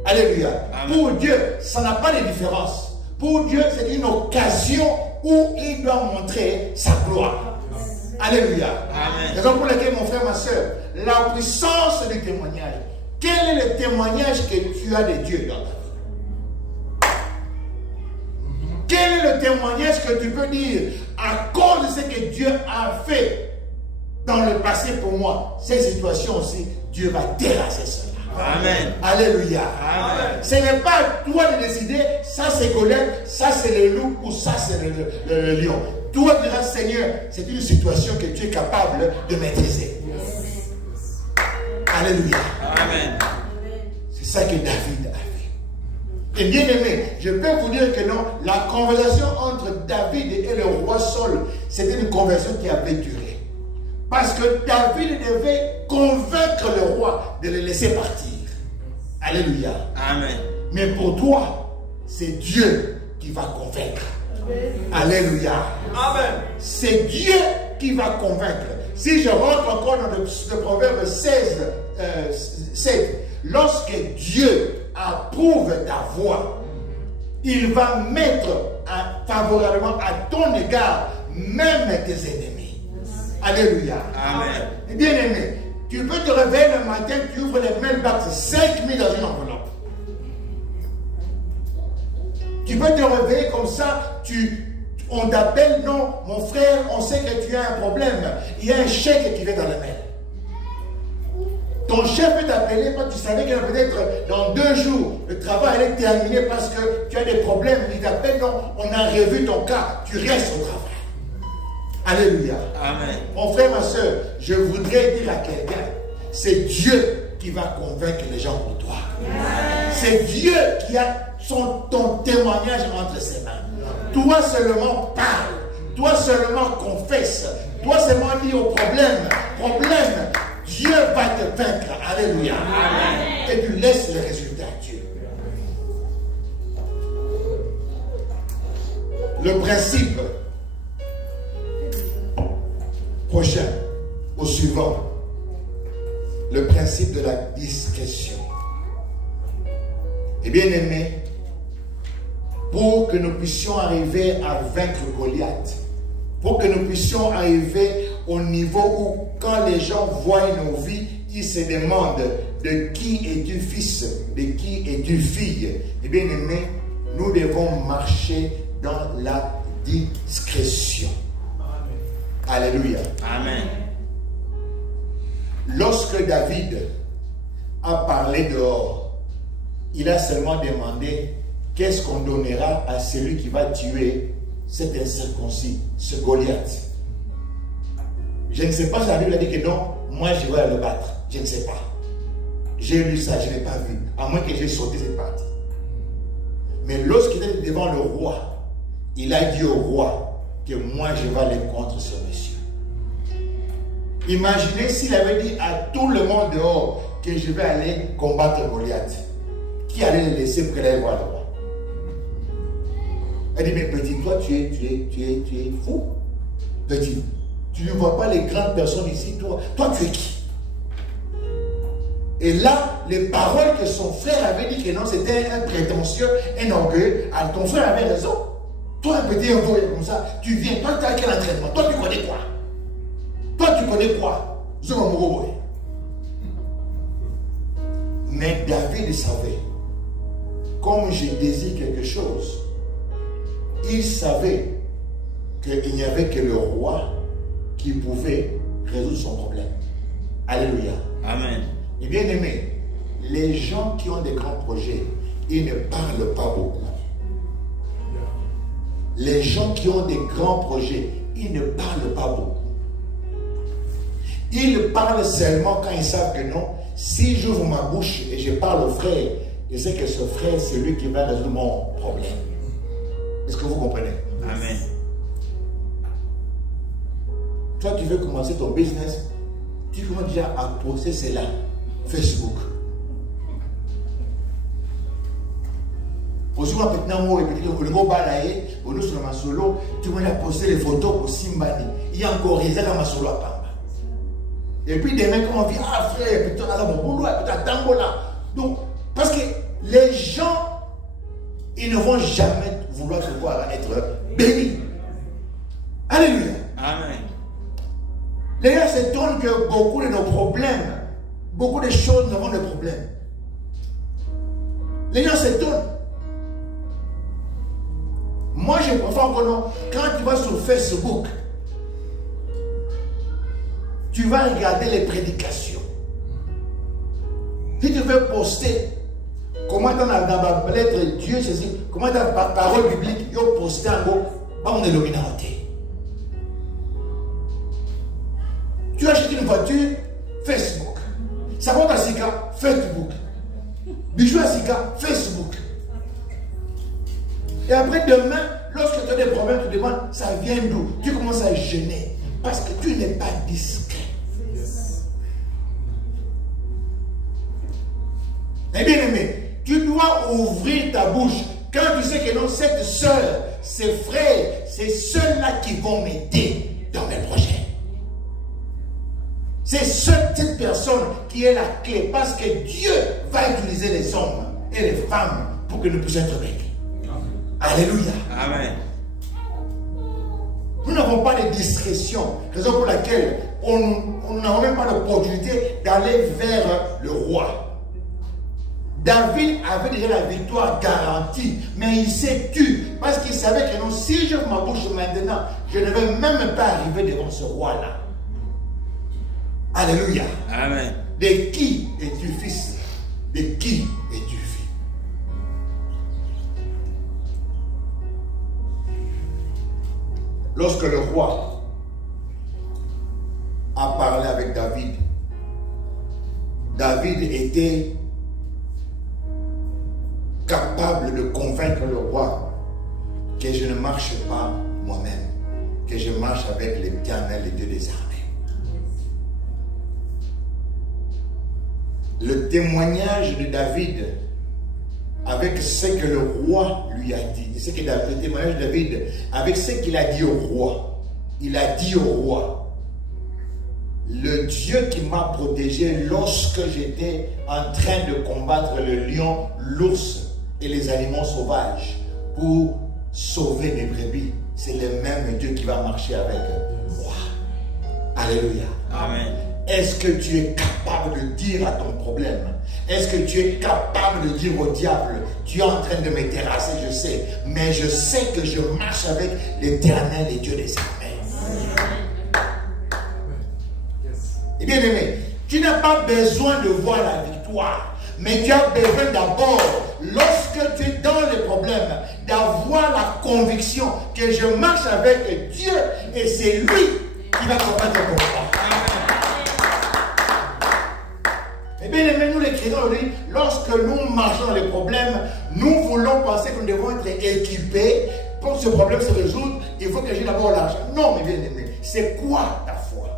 Alléluia. Amen. Pour Dieu, ça n'a pas de différence. Pour Dieu, c'est une occasion où il doit montrer sa gloire. Alléluia. Amen. Raison pour laquelle, mon frère, ma soeur, la puissance du témoignage. Quel est le témoignage que tu as de Dieu dans ta vie? Quel est le témoignage que tu peux dire à cause de ce que Dieu a fait dans le passé pour moi? Ces situations aussi, Dieu va terrasser cela. Amen. Alléluia. Amen. Ce n'est pas à toi de décider, ça c'est Goliath, ça c'est le loup ou ça c'est le lion. Toi tu diras, Seigneur, c'est une situation que tu es capable de maîtriser. Alléluia. Amen. C'est ça que David a fait. Et bien aimé, je peux vous dire que non, la conversation entre David et le roi Saul, c'était une conversation qui avait duré. Parce que David devait convaincre le roi de le laisser partir. Alléluia. Amen. Mais pour toi, c'est Dieu qui va convaincre. Alléluia. Amen. C'est Dieu qui va convaincre. Si je rentre encore dans le proverbe 7, lorsque Dieu approuve ta voix, il va mettre favorablement à ton égard même tes ennemis. Alléluia. Amen. Et bien aimé, tu peux te réveiller le matin, tu ouvres les mailbox, 5 000 dans une enveloppe. Tu peux te réveiller comme ça, on t'appelle, non, mon frère, on sait que tu as un problème. Il y a un chèque qui vient dans le mail. Ton chef peut t'appeler parce que tu savais que peut-être dans 2 jours, le travail est terminé parce que tu as des problèmes. Il t'appelle, non, on a revu ton cas, tu restes au travail. Alléluia. Amen. Mon frère, ma soeur, je voudrais dire à quelqu'un, c'est Dieu qui va convaincre les gens pour toi. C'est Dieu qui a ton témoignage entre ses mains. Toi seulement parle. Toi seulement confesse. Toi seulement dis au problème. Dieu va te vaincre. Alléluia. Amen. Et tu laisses le résultat à Dieu. Le principe prochain, au suivant, le principe de la discrétion. Et bien aimé, pour que nous puissions arriver à vaincre Goliath, pour que nous puissions arriver au niveau où, quand les gens voient nos vies, ils se demandent de qui es-tu fils, de qui es-tu fille. Et bien aimé, nous devons marcher dans la discrétion. Alléluia. Amen. Lorsque David a parlé dehors, il a seulement demandé qu'est-ce qu'on donnera à celui qui va tuer cet incirconcis, ce Goliath. Je ne sais pas si la Bible a dit que non, moi je vais le battre. Je ne sais pas. J'ai lu ça, je n'ai pas vu. À moins que j'ai sauté cette partie. Mais lorsqu'il est devant le roi, il a dit au roi que moi je vais aller contre ce monsieur. Imaginez s'il avait dit à tout le monde dehors que je vais aller combattre Goliath. Qui allait le laisser pour qu'il aille voir le roi? Elle dit, mais petit, toi tu es fou. Petit, tu ne vois pas les grandes personnes ici, toi tu es qui? Et là, les paroles que son frère avait dit que non, c'était un prétentieux, un orgueilleux, ton frère avait raison. Toi, un petit orgueilleux comme ça, tu viens, toi tu as quel entraînement? Toi tu connais quoi? Toi tu connais quoi? Mais David savait, comme je désire quelque chose, il savait qu'il n'y avait que le roi qui pouvait résoudre son problème. Alléluia. Amen. Et bien aimé, les gens qui ont des grands projets, ils ne parlent pas beaucoup. Les gens qui ont des grands projets, ils ne parlent pas beaucoup. Ils parlent seulement quand ils savent que non, si j'ouvre ma bouche et je parle au frère, je sais que ce frère, c'est lui qui va résoudre mon problème. Est-ce que vous comprenez? Amen. Toi, tu veux commencer ton business, tu commences déjà à poster cela. Facebook. Aujourd'hui, maintenant, moi, le mot balaye, on est sur ma solo, tu vas poster les photos pour Simbani. Il y a encore rien dans ma solo à Pamba. Et puis demain, quand on dit, ah frère, putain, là, mon boulot, putain, tango là. Donc, parce que les gens, ils ne vont jamais vouloir se voir être bénis. Alléluia. Amen. Les gens s'étonnent que beaucoup de nos problèmes, beaucoup de choses nous avons des problèmes. Les gens s'étonnent. Moi, je préfère que non, quand tu vas sur Facebook, tu vas regarder les prédications. Si tu veux poster, comment dans la lettre Dieu, ceci, comment dans la parole biblique, tu as posté en gros, on est l'ominauté. Tu achètes une voiture, Facebook. Ça compte à Sika, Facebook. Bijou à Sika, Facebook. Et après demain, lorsque tu as des problèmes, tu te demandes, ça vient d'où? Tu commences à gêner. Parce que tu n'es pas discret. Eh bien aimé, tu dois ouvrir ta bouche. Quand tu sais que non, cette soeur, ces frères, c'est ceux-là qui vont m'aider dans mes projets. C'est cette personne qui est la clé, parce que Dieu va utiliser les hommes et les femmes pour que nous puissions être bénis. Alléluia. Amen. Nous n'avons pas de discrétion, raison pour laquelle on n'a même pas l'opportunité d'aller vers le roi. David avait déjà la victoire garantie, mais il s'est tu parce qu'il savait que non, si j'ouvre ma bouche maintenant, je ne vais même pas arriver devant ce roi-là. Alléluia. Amen. De qui es-tu fils? De qui es-tu fille? Lorsque le roi a parlé avec David, David était capable de convaincre le roi que je ne marche pas moi-même, que je marche avec l'Éternel, le Dieu des armées. Le témoignage de David avec ce que le roi lui a dit, ce que le témoignage de David avec ce qu'il a dit au roi, il a dit au roi, le Dieu qui m'a protégé lorsque j'étais en train de combattre le lion, l'ours et les animaux sauvages pour sauver mes brebis, c'est le même Dieu qui va marcher avec moi. Alléluia. Amen. Est-ce que tu es capable de dire à ton problème? Est-ce que tu es capable de dire au diable, tu es en train de me terrasser, je sais, mais je sais que je marche avec l'Éternel et Dieu des armées. Et bien aimé, tu n'as pas besoin de voir la victoire, mais tu as besoin d'abord, lorsque tu es dans les problèmes, d'avoir la conviction que je marche avec Dieu et c'est lui qui va combattre pour moi. Eh bien, aimés, nous les chrétiens aujourd'hui, lorsque nous marchons dans les problèmes, nous voulons penser que nous devons être équipés pour que ce problème se résoudre. Il faut que j'ai d'abord l'argent. Non, mes bien-aimés, c'est quoi ta foi?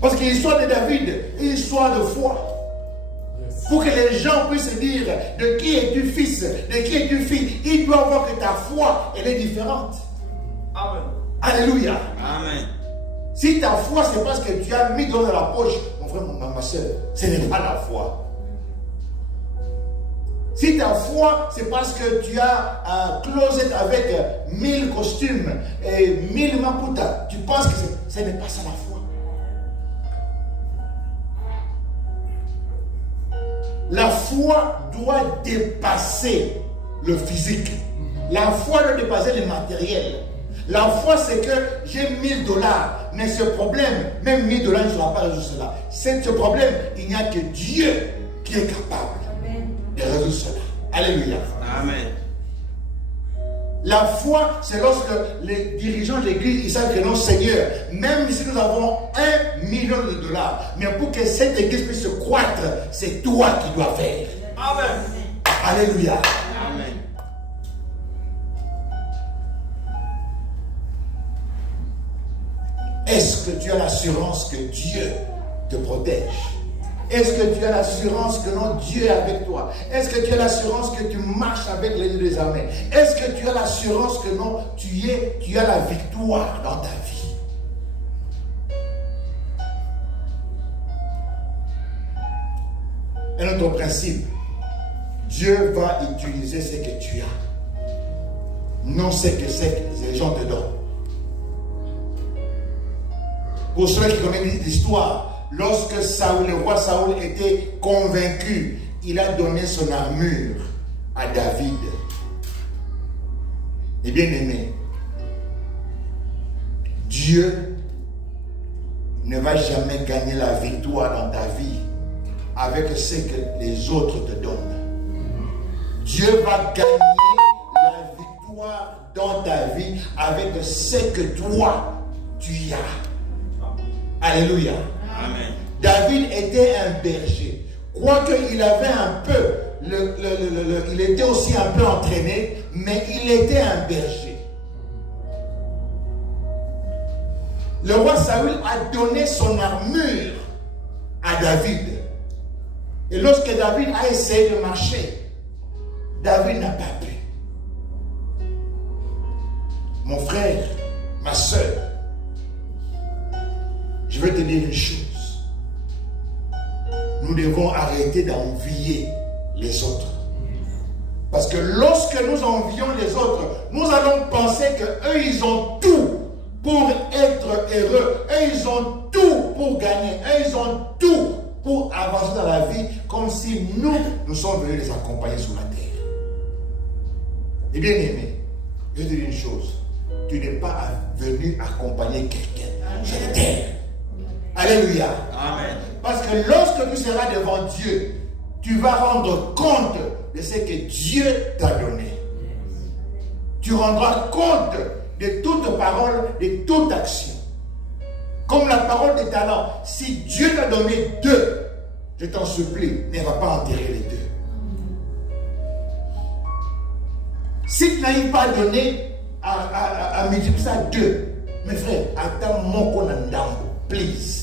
Parce que l'histoire de David est une histoire de foi. Pour que les gens puissent se dire de qui es-tu fils, de qui es-tu fille, ils doivent voir que ta foi, elle est différente. Amen. Alléluia. Amen. Si ta foi, c'est parce que tu as mis dans la poche, mon frère, ma soeur, ce n'est pas la foi. Si ta foi, c'est parce que tu as un closet avec 1000 costumes et 1000 maputas, tu penses que ce n'est pas ça la foi. La foi doit dépasser le physique. La foi doit dépasser le matériel. La foi, c'est que j'ai 1000 $, mais ce problème, même 1000 $, ne sera pas résolu cela. Ce problème, il n'y a que Dieu qui est capable de résoudre cela. Alléluia. Amen. La foi, c'est lorsque les dirigeants de l'église, ils savent que non, Seigneur, même si nous avons 1 million $, mais pour que cette église puisse se croître, c'est toi qui dois faire. Amen. Alléluia. Amen. Est-ce que tu as l'assurance que Dieu te protège? Est-ce que tu as l'assurance que non, Dieu est avec toi? Est-ce que tu as l'assurance que tu marches avec les dieux des armées? Est-ce que tu as l'assurance que non, tu as la victoire dans ta vie? Un autre principe, Dieu va utiliser ce que tu as, non ce que les gens te donnent. Pour ceux qui connaissent l'histoire, lorsque Saoul, le roi Saoul était convaincu, il a donné son armure à David. Et bien aimé, Dieu ne va jamais gagner la victoire dans ta vie avec ce que les autres te donnent. Dieu va gagner la victoire dans ta vie avec ce que toi, tu as. Alléluia. Amen. David était un berger. Quoique il avait un peu, il était aussi un peu entraîné, mais il était un berger. Le roi Saül a donné son armure à David. Et lorsque David a essayé de marcher, David n'a pas pu. Mon frère, ma soeur, je vais te dire une chose. Nous devons arrêter d'envier les autres. Parce que lorsque nous envions les autres, nous allons penser qu'eux, ils ont tout pour être heureux. Eux, ils ont tout pour gagner. Eux, ils ont tout pour avancer dans la vie, comme si nous sommes venus les accompagner sur la terre. Et bien aimé, je vais te dire une chose. Tu n'es pas venu accompagner quelqu'un sur la terre. Alléluia. Amen. Parce que lorsque tu seras devant Dieu, tu vas rendre compte de ce que Dieu t'a donné. Tu rendras compte de toute parole, de toute action. Comme la parole des talents. Si Dieu t'a donné 2, je t'en supplie, ne va pas enterrer les 2. Si tu n'arrives pas à donner, à multiplier ça 2, mes frères, attends mon konandambo, please.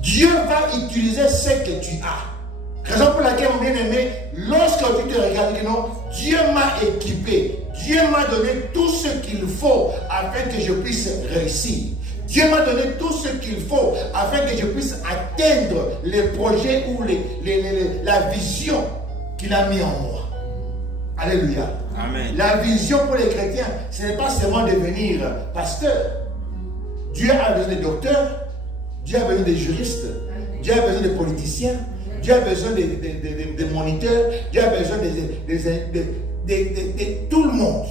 Dieu va utiliser ce que tu as. Raison pour laquelle, mon bien-aimé, lorsque tu te regardes, non, Dieu m'a équipé. Dieu m'a donné tout ce qu'il faut afin que je puisse réussir. Dieu m'a donné tout ce qu'il faut afin que je puisse atteindre les projets ou la vision qu'il a mis en moi. Alléluia. Amen. La vision pour les chrétiens, ce n'est pas seulement devenir pasteur. Dieu a besoin des docteurs, Dieu a besoin des juristes, Dieu a besoin des politiciens, Dieu a besoin des moniteurs, Dieu a besoin de tout le monde.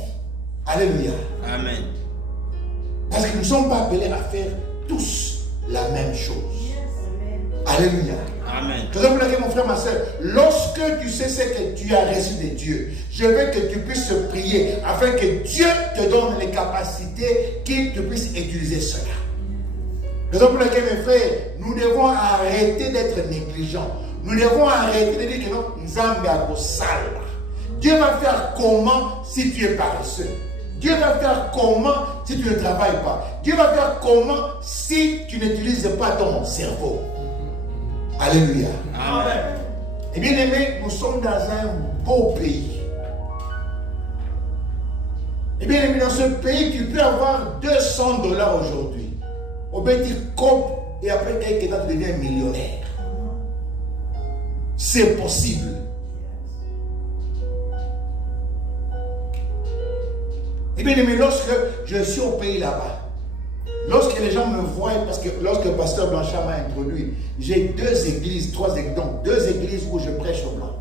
Alléluia. Amen. Parce que nous ne sommes pas appelés à faire tous la même chose. Alléluia. Amen. C'est pour laquelle, mon frère, ma soeur, lorsque tu sais ce que tu as reçu de Dieu, je veux que tu puisses prier afin que Dieu te donne les capacités qu'il te puisse utiliser cela. C'est pour laquelle, mes frères, nous devons arrêter d'être négligents. Nous devons arrêter de dire que non, Nzambe a sale. Dieu va faire comment si tu es paresseux? Dieu va faire comment si tu ne travailles pas? Dieu va faire comment si tu n'utilises pas ton cerveau? Alléluia. Amen. Et bien aimé, nous sommes dans un beau pays. Et bien aimé, dans ce pays, tu peux avoir $200 aujourd'hui. Au petit cop et après quelques temps, tu deviens millionnaire. C'est possible. Et bien aimé, lorsque je suis au pays là-bas, lorsque les gens me voient, parce que lorsque le pasteur Blanchard m'a introduit, j'ai 2 églises, 3 églises, donc 2 églises où je prêche au blanc.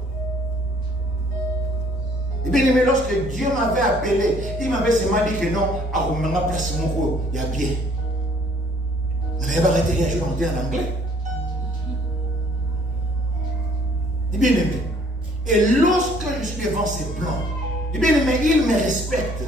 Et bien aimé, lorsque Dieu m'avait appelé, il m'avait seulement dit que non, à Romana place mon il y a bien. Vous n'avez pas arrêté un jour en anglais. Et bien aimé, et lorsque je suis devant ces blancs, et bien aimé, ils me respectent.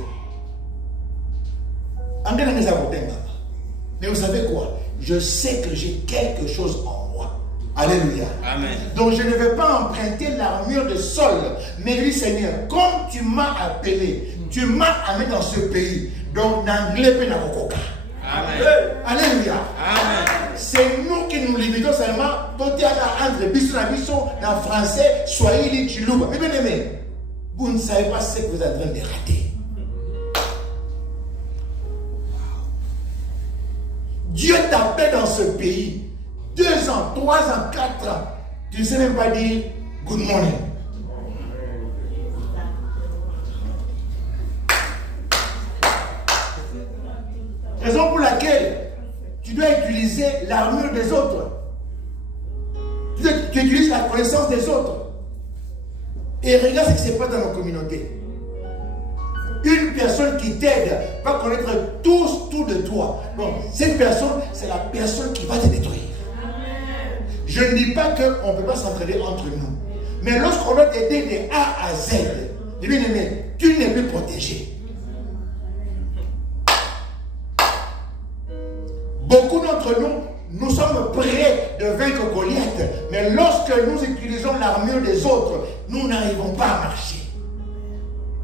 Mais vous savez quoi? Je sais que j'ai quelque chose en moi. Alléluia. Amen. Donc je ne vais pas emprunter l'armure de Saul. Mais lui, Seigneur, comme tu m'as appelé, tu m'as amené dans ce pays. Donc, n'anglais pas n'akokoka. Amen. Alléluia. Amen. C'est nous qui nous limitons seulement entre biso na biso, en français, Swahili, Chiluba. Mais bien aimé, vous ne savez pas ce que vous êtes en train de rater. Dieu t'appelle dans ce pays 2 ans, 3 ans, 4 ans. Tu ne sais même pas dire good morning. Raison pour laquelle tu dois utiliser l'armure des autres. Tu utilises la connaissance des autres. Et regarde ce qui se passe dans nos communautés. Une personne qui t'aide va connaître tout de toi. Donc, cette personne, c'est la personne qui va te détruire. Amen. Je ne dis pas qu'on ne peut pas s'entraider entre nous. Mais lorsqu'on doit t'aider de A à Z, bien aimé, tu n'es plus protégé. Beaucoup d'entre nous, nous sommes prêts de vaincre Goliath. Mais lorsque nous utilisons l'armure des autres, nous n'arrivons pas à marcher.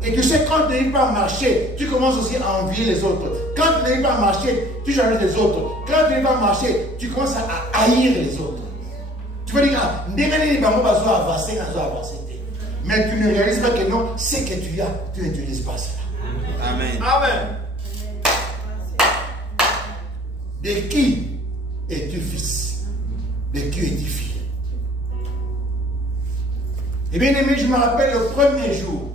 Et tu sais, quand tu n'arrives pas à marcher, tu commences aussi à envier les autres. Quand tu n'arrives pas à marcher, tu jalouses les autres. Quand tu n'arrives pas à marcher, tu commences à haïr les autres. Tu vas dire, mais tu ne réalises pas que non, ce que tu as, tu n'utilises pas cela. Amen. Amen. De qui es-tu fils? De qui es-tu fille? Et bien aimé, je me rappelle le premier jour,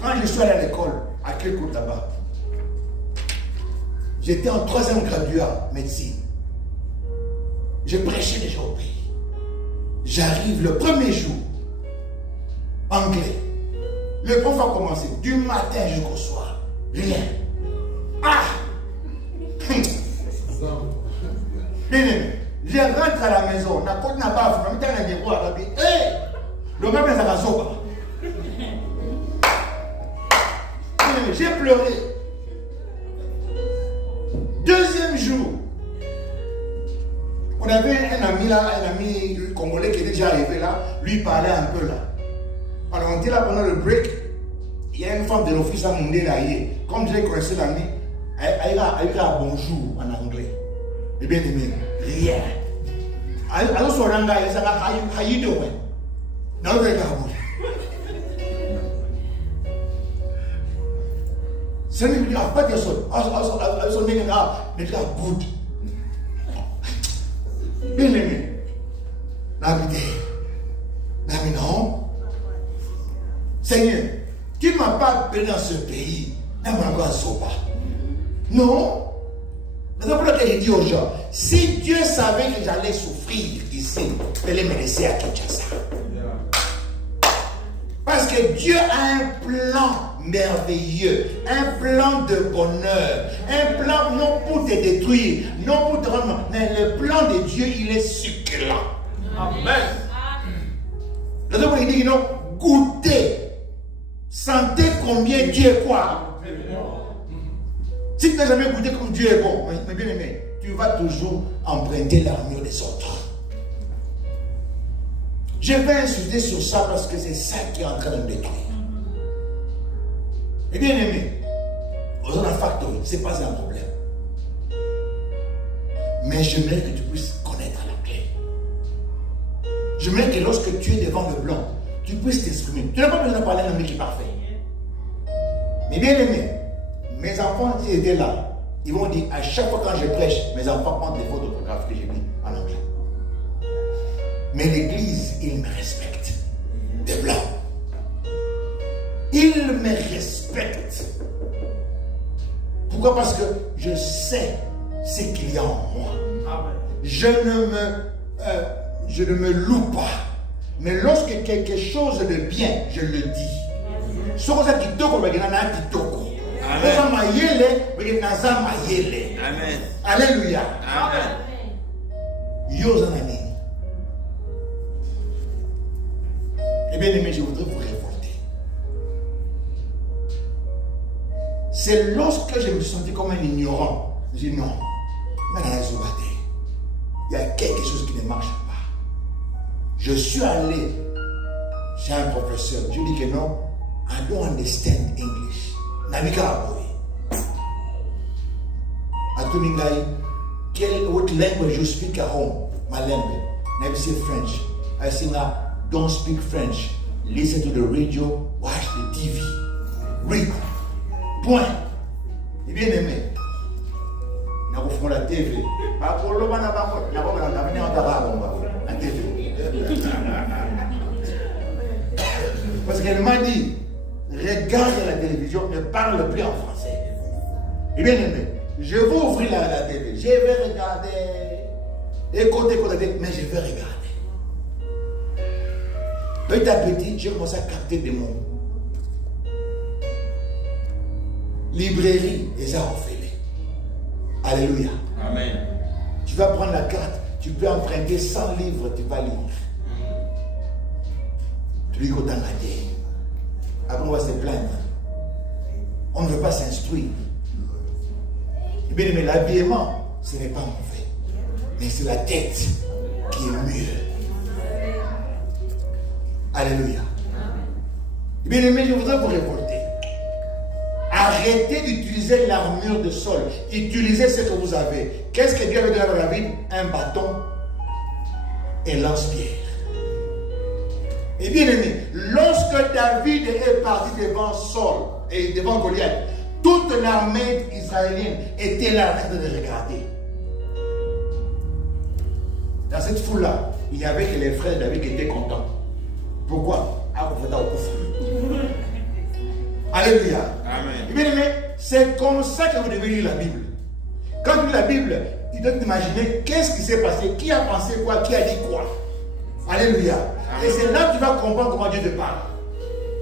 quand je suis allé à l'école, à Kelkoutaba, j'étais en 3e graduat médecine. Je prêchais déjà au pays. J'arrive le premier jour, anglais. Le prof a commencé du matin jusqu'au soir. Rien. Ah! Bien aimé, je rentre à la maison, na côte na bafou, na mitana de bois, na bi, le gars ben ça va soba. J'ai pleuré. 2e jour, on avait un ami là, un ami congolais qui était déjà arrivé là, lui parlait un peu là. Alors on était là pendant le break, il y a une femme de l'office à Mondé là, comme je connaissais l'ami, elle a bonjour en anglais. Et bien aimé, rien. Alors son ranga, elle s'est dit, how you doing? Non, very good. C'est lui qui dit, pas de son. Also nigga, mais là, good. Bien aimé. Là, mais non. Seigneur, tu ne m'as pas appelé dans ce pays. Non. C'est pour lequel j'ai dit aux gens, si Dieu savait que j'allais souffrir ici, il allait me laisser à Kinshasa. Parce que Dieu a un plan merveilleux, un plan de bonheur, un plan non pour te détruire, non pour te rendre, mais le plan de Dieu, il est succulent. Amen. Le temps il dit non, goûtez, sentez combien Dieu est quoi. Si tu n'as jamais goûté comme Dieu est bon, mais bien aimé, tu vas toujours emprunter l'armure des autres. Je vais insister sur ça parce que c'est ça qui est en train de me détruire. Et bien aimé, aux autres factory, ce n'est pas un problème. Mais j'aimerais que tu puisses connaître la clé. J'aimerais que lorsque tu es devant le blanc, tu puisses t'exprimer. Tu n'as pas besoin de parler un anglais qui est parfait. Mais bien aimé, mes enfants qui étaient là, ils vont dire à chaque fois quand je prêche, mes enfants prennent des fautes d'orthographe que j'ai mis en anglais. Mais l'église, ils me respectent. Des blancs. Ils me respectent. Pourquoi? Parce que je sais ce qu'il y a en moi. Je ne me loue pas. Mais lorsque quelque chose de bien, je le dis. Ce que ça dit toko, il y a un toko. Amen. Alléluia. Amen. Yozanani. Eh bien aimé, je voudrais vous révolter. C'est lorsque je me suis senti comme un ignorant. Je dis non, il y a quelque chose qui ne marche pas. Je suis allé chez un professeur. Je lui dis que non, I don't understand English. Naviga boy. Atuningai, what language you speak at home? My language. Never say French. I say now, don't speak French. Listen to the radio, watch the TV. Read. Point. Et bien aimé. Nous avons la TV. Parce qu'elle m'a dit, regarde la télévision, ne parle plus en français. Et bien aimé, je vais ouvrir la télé, je vais regarder, écouter, mais je vais regarder. Petit à petit, j'ai commencé à capter des mots. Librairie, et ça orphelin. Alléluia. Amen. Tu vas prendre la carte, tu peux emprunter 100 livres, tu vas lire. Tu lis autant la terre. Après, on va se plaindre. On ne veut pas s'instruire. Eh bien, mais l'habillement, ce n'est pas mauvais. Mais c'est la tête qui est mieux. Alléluia. Eh bien, mais je voudrais vous révolter. Arrêtez d'utiliser l'armure de Saul. Utilisez ce que vous avez. Qu'est-ce que Dieu avait donné à David? Un bâton et lance-pierre. Et bien aimé, lorsque David est parti devant Saul et devant Goliath, toute l'armée israélienne était là en train de regarder. Dans cette foule-là, il n'y avait que les frères de David qui étaient contents. Pourquoi? Alléluia. Amen. Et bien aimé, c'est comme ça que vous devez lire la Bible. Quand tu lis la Bible, tu dois t'imaginer qu'est-ce qui s'est passé, qui a pensé quoi, qui a dit quoi. Alléluia. Et c'est là que tu vas comprendre comment Dieu te parle.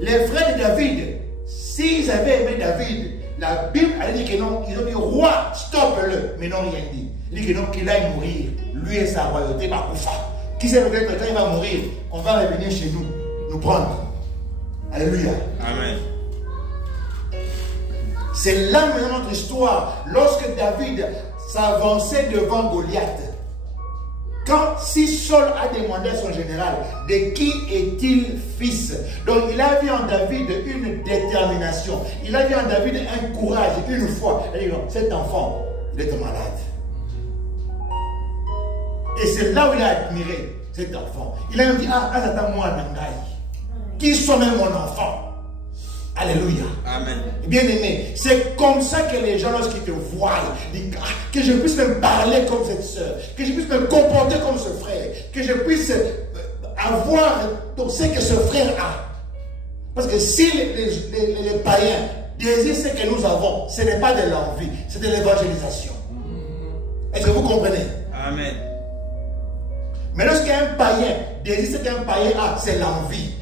Les frères de David, s'ils avaient aimé David, la Bible a dit que non, ils ont dit roi, stoppe-le, mais non rien dit. Il dit que non, qu'il aille mourir, lui et sa royauté, Bakoufa. Qui sait peut-être que quand il va mourir, on va revenir chez nous, nous prendre. Alléluia. Amen. C'est là maintenant notre histoire. Lorsque David s'avançait devant Goliath, si Saul a demandé à son général de qui est-il fils, donc il a vu en David une détermination, il a vu en David un courage, une foi. Il dit non, cet enfant, il est malade. Et c'est là où il a admiré cet enfant. Il a dit, ah, c'est moi, Nangaï, qui sont même mon enfant. Alléluia. Amen. Bien aimé, c'est comme ça que les gens, lorsqu'ils te voient, disent que je puisse me parler comme cette soeur, que je puisse me comporter comme ce frère, que je puisse avoir ce que ce frère a. Parce que si les païens désirent ce que nous avons, ce n'est pas de l'envie, c'est de l'évangélisation. Est-ce que vous comprenez? Amen. Mais lorsqu'un païen désire ce qu'un païen a, c'est l'envie.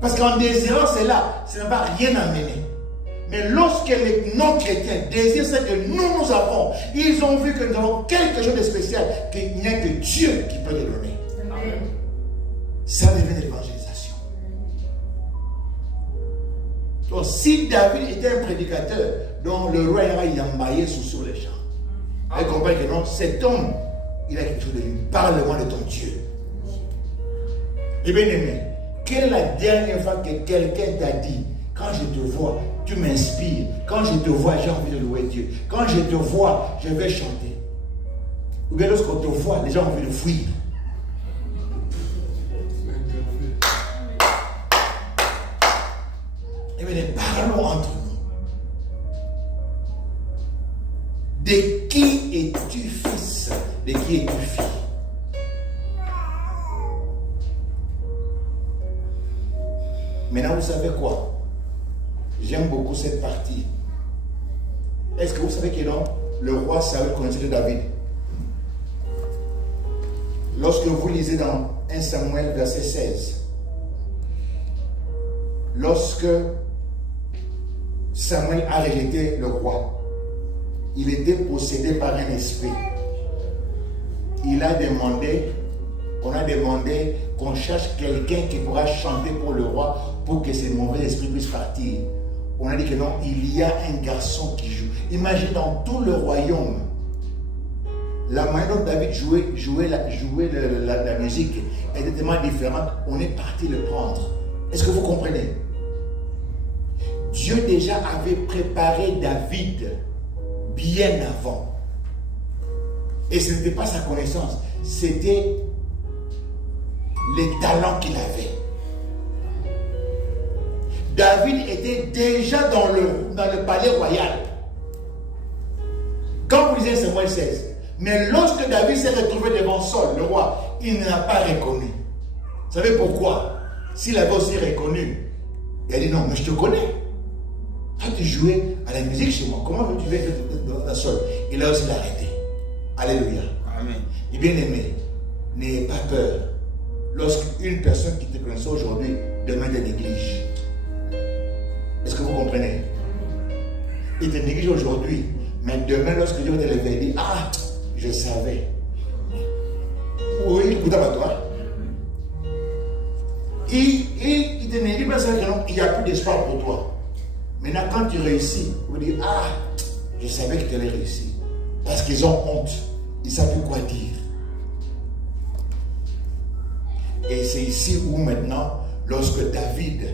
Parce qu'en désirant cela, ça ne va rien amener. Mais lorsque les non-chrétiens désirent ce que nous avons, ils ont vu que nous avons quelque chose de spécial, qu'il n'y a que Dieu qui peut le donner. Amen. Ça devient l'évangélisation. Donc si David était un prédicateur, dont le roi ira y embailler sur les champs, elle comprend que non, cet homme, il a quelque chose de lui. Parle-moi de ton Dieu. Et bien aimé, quelle est la dernière fois que quelqu'un t'a dit, quand je te vois, tu m'inspires. Quand je te vois, j'ai envie de louer Dieu. Quand je te vois, je vais chanter. Ou bien lorsqu'on te voit, les gens ont envie de fuir. Et bien, parlons entre nous. De qui es-tu fils? De qui es-tu fille? Maintenant, vous savez quoi? J'aime beaucoup cette partie. Est-ce que vous savez que non? Le roi Saül connaissait David. Lorsque vous lisez dans 1 Samuel verset 16, lorsque Samuel a rejeté le roi, il était possédé par un esprit. Il a demandé, on a demandé qu'on cherche quelqu'un qui pourra chanter pour le roi pour que ces mauvais esprits puissent partir. On a dit que non, il y a un garçon qui joue. Imagine dans tout le royaume, la manière dont David jouait la musique était tellement différente. On est parti le prendre. Est-ce que vous comprenez? Dieu déjà avait préparé David bien avant. Et ce n'était pas sa connaissance, c'était les talents qu'il avait. David était déjà dans le palais royal. Quand vous lisez Samuel 16, mais lorsque David s'est retrouvé devant Saul, le roi, il ne l'a pas reconnu. Vous savez pourquoi? S'il avait aussi reconnu, il a dit non, mais je te connais. Toi, tu jouais à la musique chez moi. Comment veux-tu faire dans Saul? Il a aussi arrêté. Alléluia. Amen. Et bien aimé, n'ayez pas peur. Lorsqu'une personne qui te connaît aujourd'hui, demain te néglige. Est-ce que vous comprenez? Il te néglige aujourd'hui, mais demain, lorsque Dieu va te lever, il dit, ah, je savais. Oui, écoute à toi. Il te néglige parce qu'il n'y a plus d'espoir pour toi. Maintenant, quand tu réussis, vous dites, ah, je savais que tu allais réussir. Parce qu'ils ont honte. Ils ne savent plus quoi dire. Et c'est ici où maintenant, lorsque David,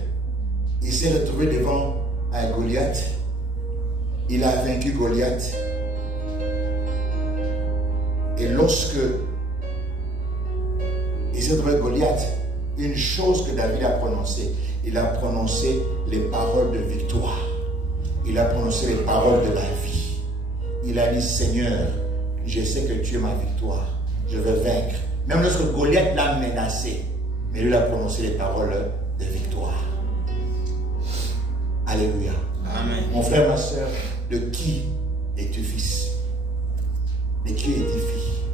il s'est retrouvé devant un Goliath, il a vaincu Goliath. Et lorsque il s'est retrouvé Goliath, une chose que David a prononcée, il a prononcé les paroles de victoire. Il a prononcé les paroles de la vie. Il a dit, Seigneur, je sais que tu es ma victoire. Je vais vaincre. Même lorsque Goliath l'a menacé, mais lui a prononcé les paroles de victoire. Alléluia. Amen. Mon frère, ma soeur, de qui es-tu fils? De qui es-tu fille?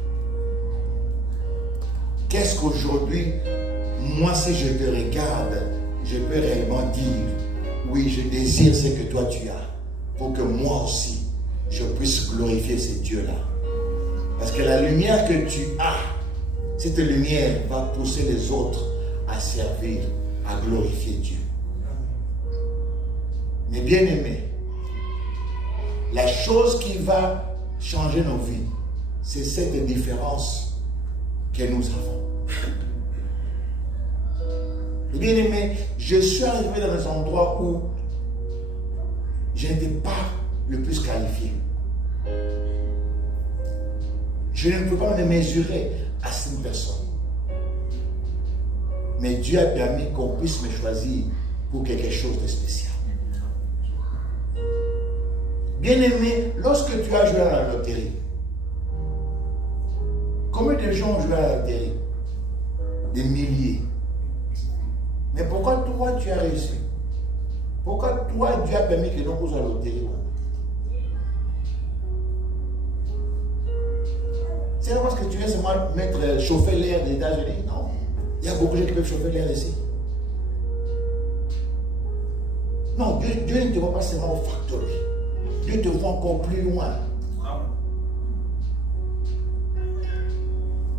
Qu'est-ce qu'aujourd'hui, moi, si je te regarde, je peux réellement dire, oui, je désire ce que toi tu as, pour que moi aussi, je puisse glorifier ce Dieu-là. Parce que la lumière que tu as, cette lumière va pousser les autres à servir, à glorifier Dieu. Mais bien aimé, la chose qui va changer nos vies, c'est cette différence que nous avons. Bien aimé, je suis arrivé dans un endroit où je n'étais pas le plus qualifié. Je ne peux pas me mesurer à cette personne. Mais Dieu a permis qu'on puisse me choisir pour quelque chose de spécial. Bien aimé, lorsque tu as joué à la loterie, combien de gens ont joué à la loterie? Des milliers. Mais pourquoi toi tu as réussi? Pourquoi toi Dieu a permis que nous soyons à la loterie? C'est pas parce que tu viens seulement chauffer l'air des États-Unis, non. Il y a beaucoup de gens qui peuvent chauffer l'air ici. Non, Dieu ne te voit pas seulement au factory. Dieu te voit encore plus loin.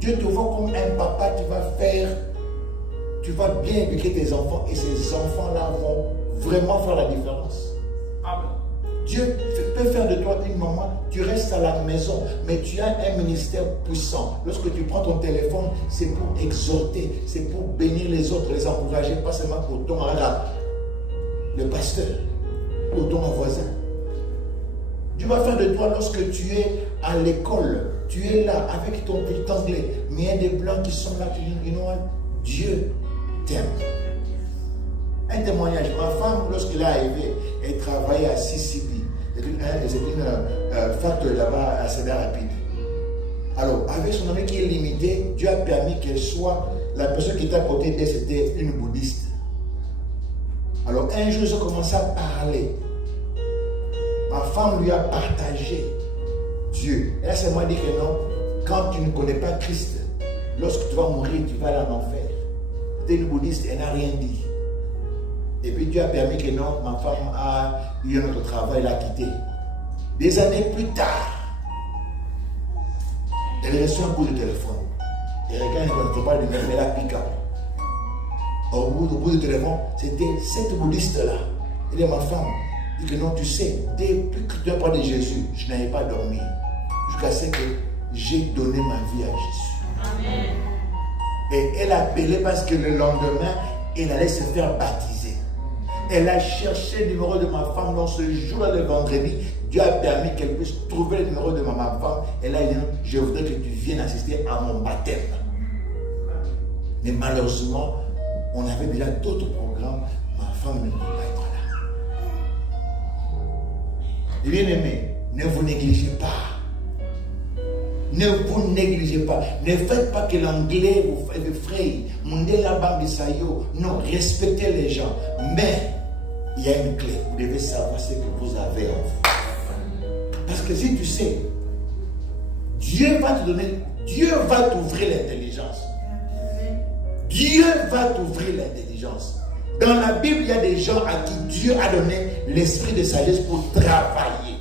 Dieu te voit comme un papa, tu vas bien éduquer tes enfants et ces enfants-là vont vraiment faire la différence. Amen. Dieu peut faire de toi une maman, tu restes à la maison, mais tu as un ministère puissant. Lorsque tu prends ton téléphone, c'est pour exhorter, c'est pour bénir les autres, les encourager, pas seulement pour ton le pasteur, pour ton voisin. Dieu va faire de toi lorsque tu es à l'école, tu es là avec ton petit anglais, mais il y a des blancs qui sont là qui disent, Dieu t'aime. Un témoignage, ma femme, lorsqu'elle est arrivée, elle travaillait à CCB. C'est une factory là-bas à Cédar Rapide. Alors, avec son ami qui est limité, Dieu a permis qu'elle soit, la personne qui était à côté d'elle, c'était une bouddhiste. Alors, un jour, ils ont commencé à parler. Ma femme lui a partagé Dieu. Elle a seulement dit que non, quand tu ne connais pas Christ, lorsque tu vas mourir, tu vas aller en enfer. C'était une bouddhiste, elle n'a rien dit. Et puis Dieu a permis que non, ma femme a eu un autre travail, elle a quitté. Des années plus tard, elle reçoit un coup de téléphone. Et regarde, elle ne pas de même, elle a piqué. Au bout du téléphone, c'était cette bouddhiste-là. Elle dit, ma femme, dit que non, tu sais, depuis que tu as parlé de Jésus, je n'avais pas dormi. Jusqu'à ce que j'ai donné ma vie à Jésus. Amen. Et elle a appelé parce que le lendemain, elle allait se faire baptiser. Elle a cherché le numéro de ma femme dans ce jour-là, le vendredi. Dieu a permis qu'elle puisse trouver le numéro de ma femme. Elle a dit, je voudrais que tu viennes assister à mon baptême. Mais malheureusement, on avait déjà d'autres programmes. Ma femme ne pouvait pas être là. Et bien aimé, ne vous négligez pas. Ne vous négligez pas. Ne faites pas que l'anglais vous effraie. Non, respectez les gens. Mais il y a une clé. Vous devez savoir ce que vous avez en vous. Parce que si tu sais, Dieu va te donner, Dieu va t'ouvrir l'intelligence. Dieu va t'ouvrir l'intelligence. Dans la Bible, il y a des gens à qui Dieu a donné l'esprit de sagesse pour travailler.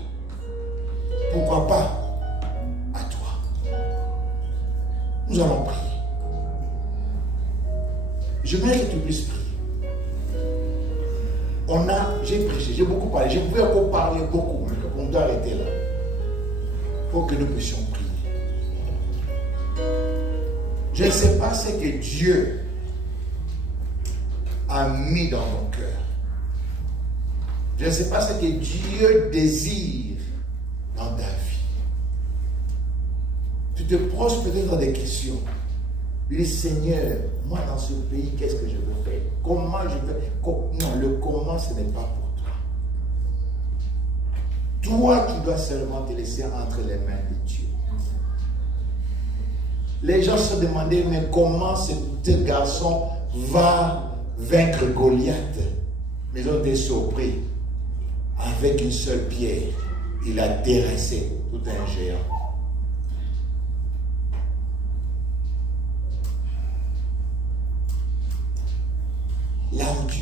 Pourquoi pas à toi? Nous allons prier. J'aimerais que tu puisses prier. J'ai prêché, j'ai beaucoup parlé, je pouvais encore parler beaucoup, mais on doit arrêter là. Pour que nous puissions prier. Je ne sais pas ce que Dieu a mis dans ton cœur. Je ne sais pas ce que Dieu désire dans ta vie. Tu te poses peut-être dans des questions. Tu dis, Seigneur, moi dans ce pays, qu'est-ce que je veux faire? Comment je veux? Non, le comment, ce n'est pas pour toi. Toi, tu dois seulement te laisser entre les mains de Dieu. Les gens se demandaient, mais comment ce garçon va vaincre Goliath? Mais ils ont été surpris. Avec une seule pierre, il a terrassé tout un géant. Là où tu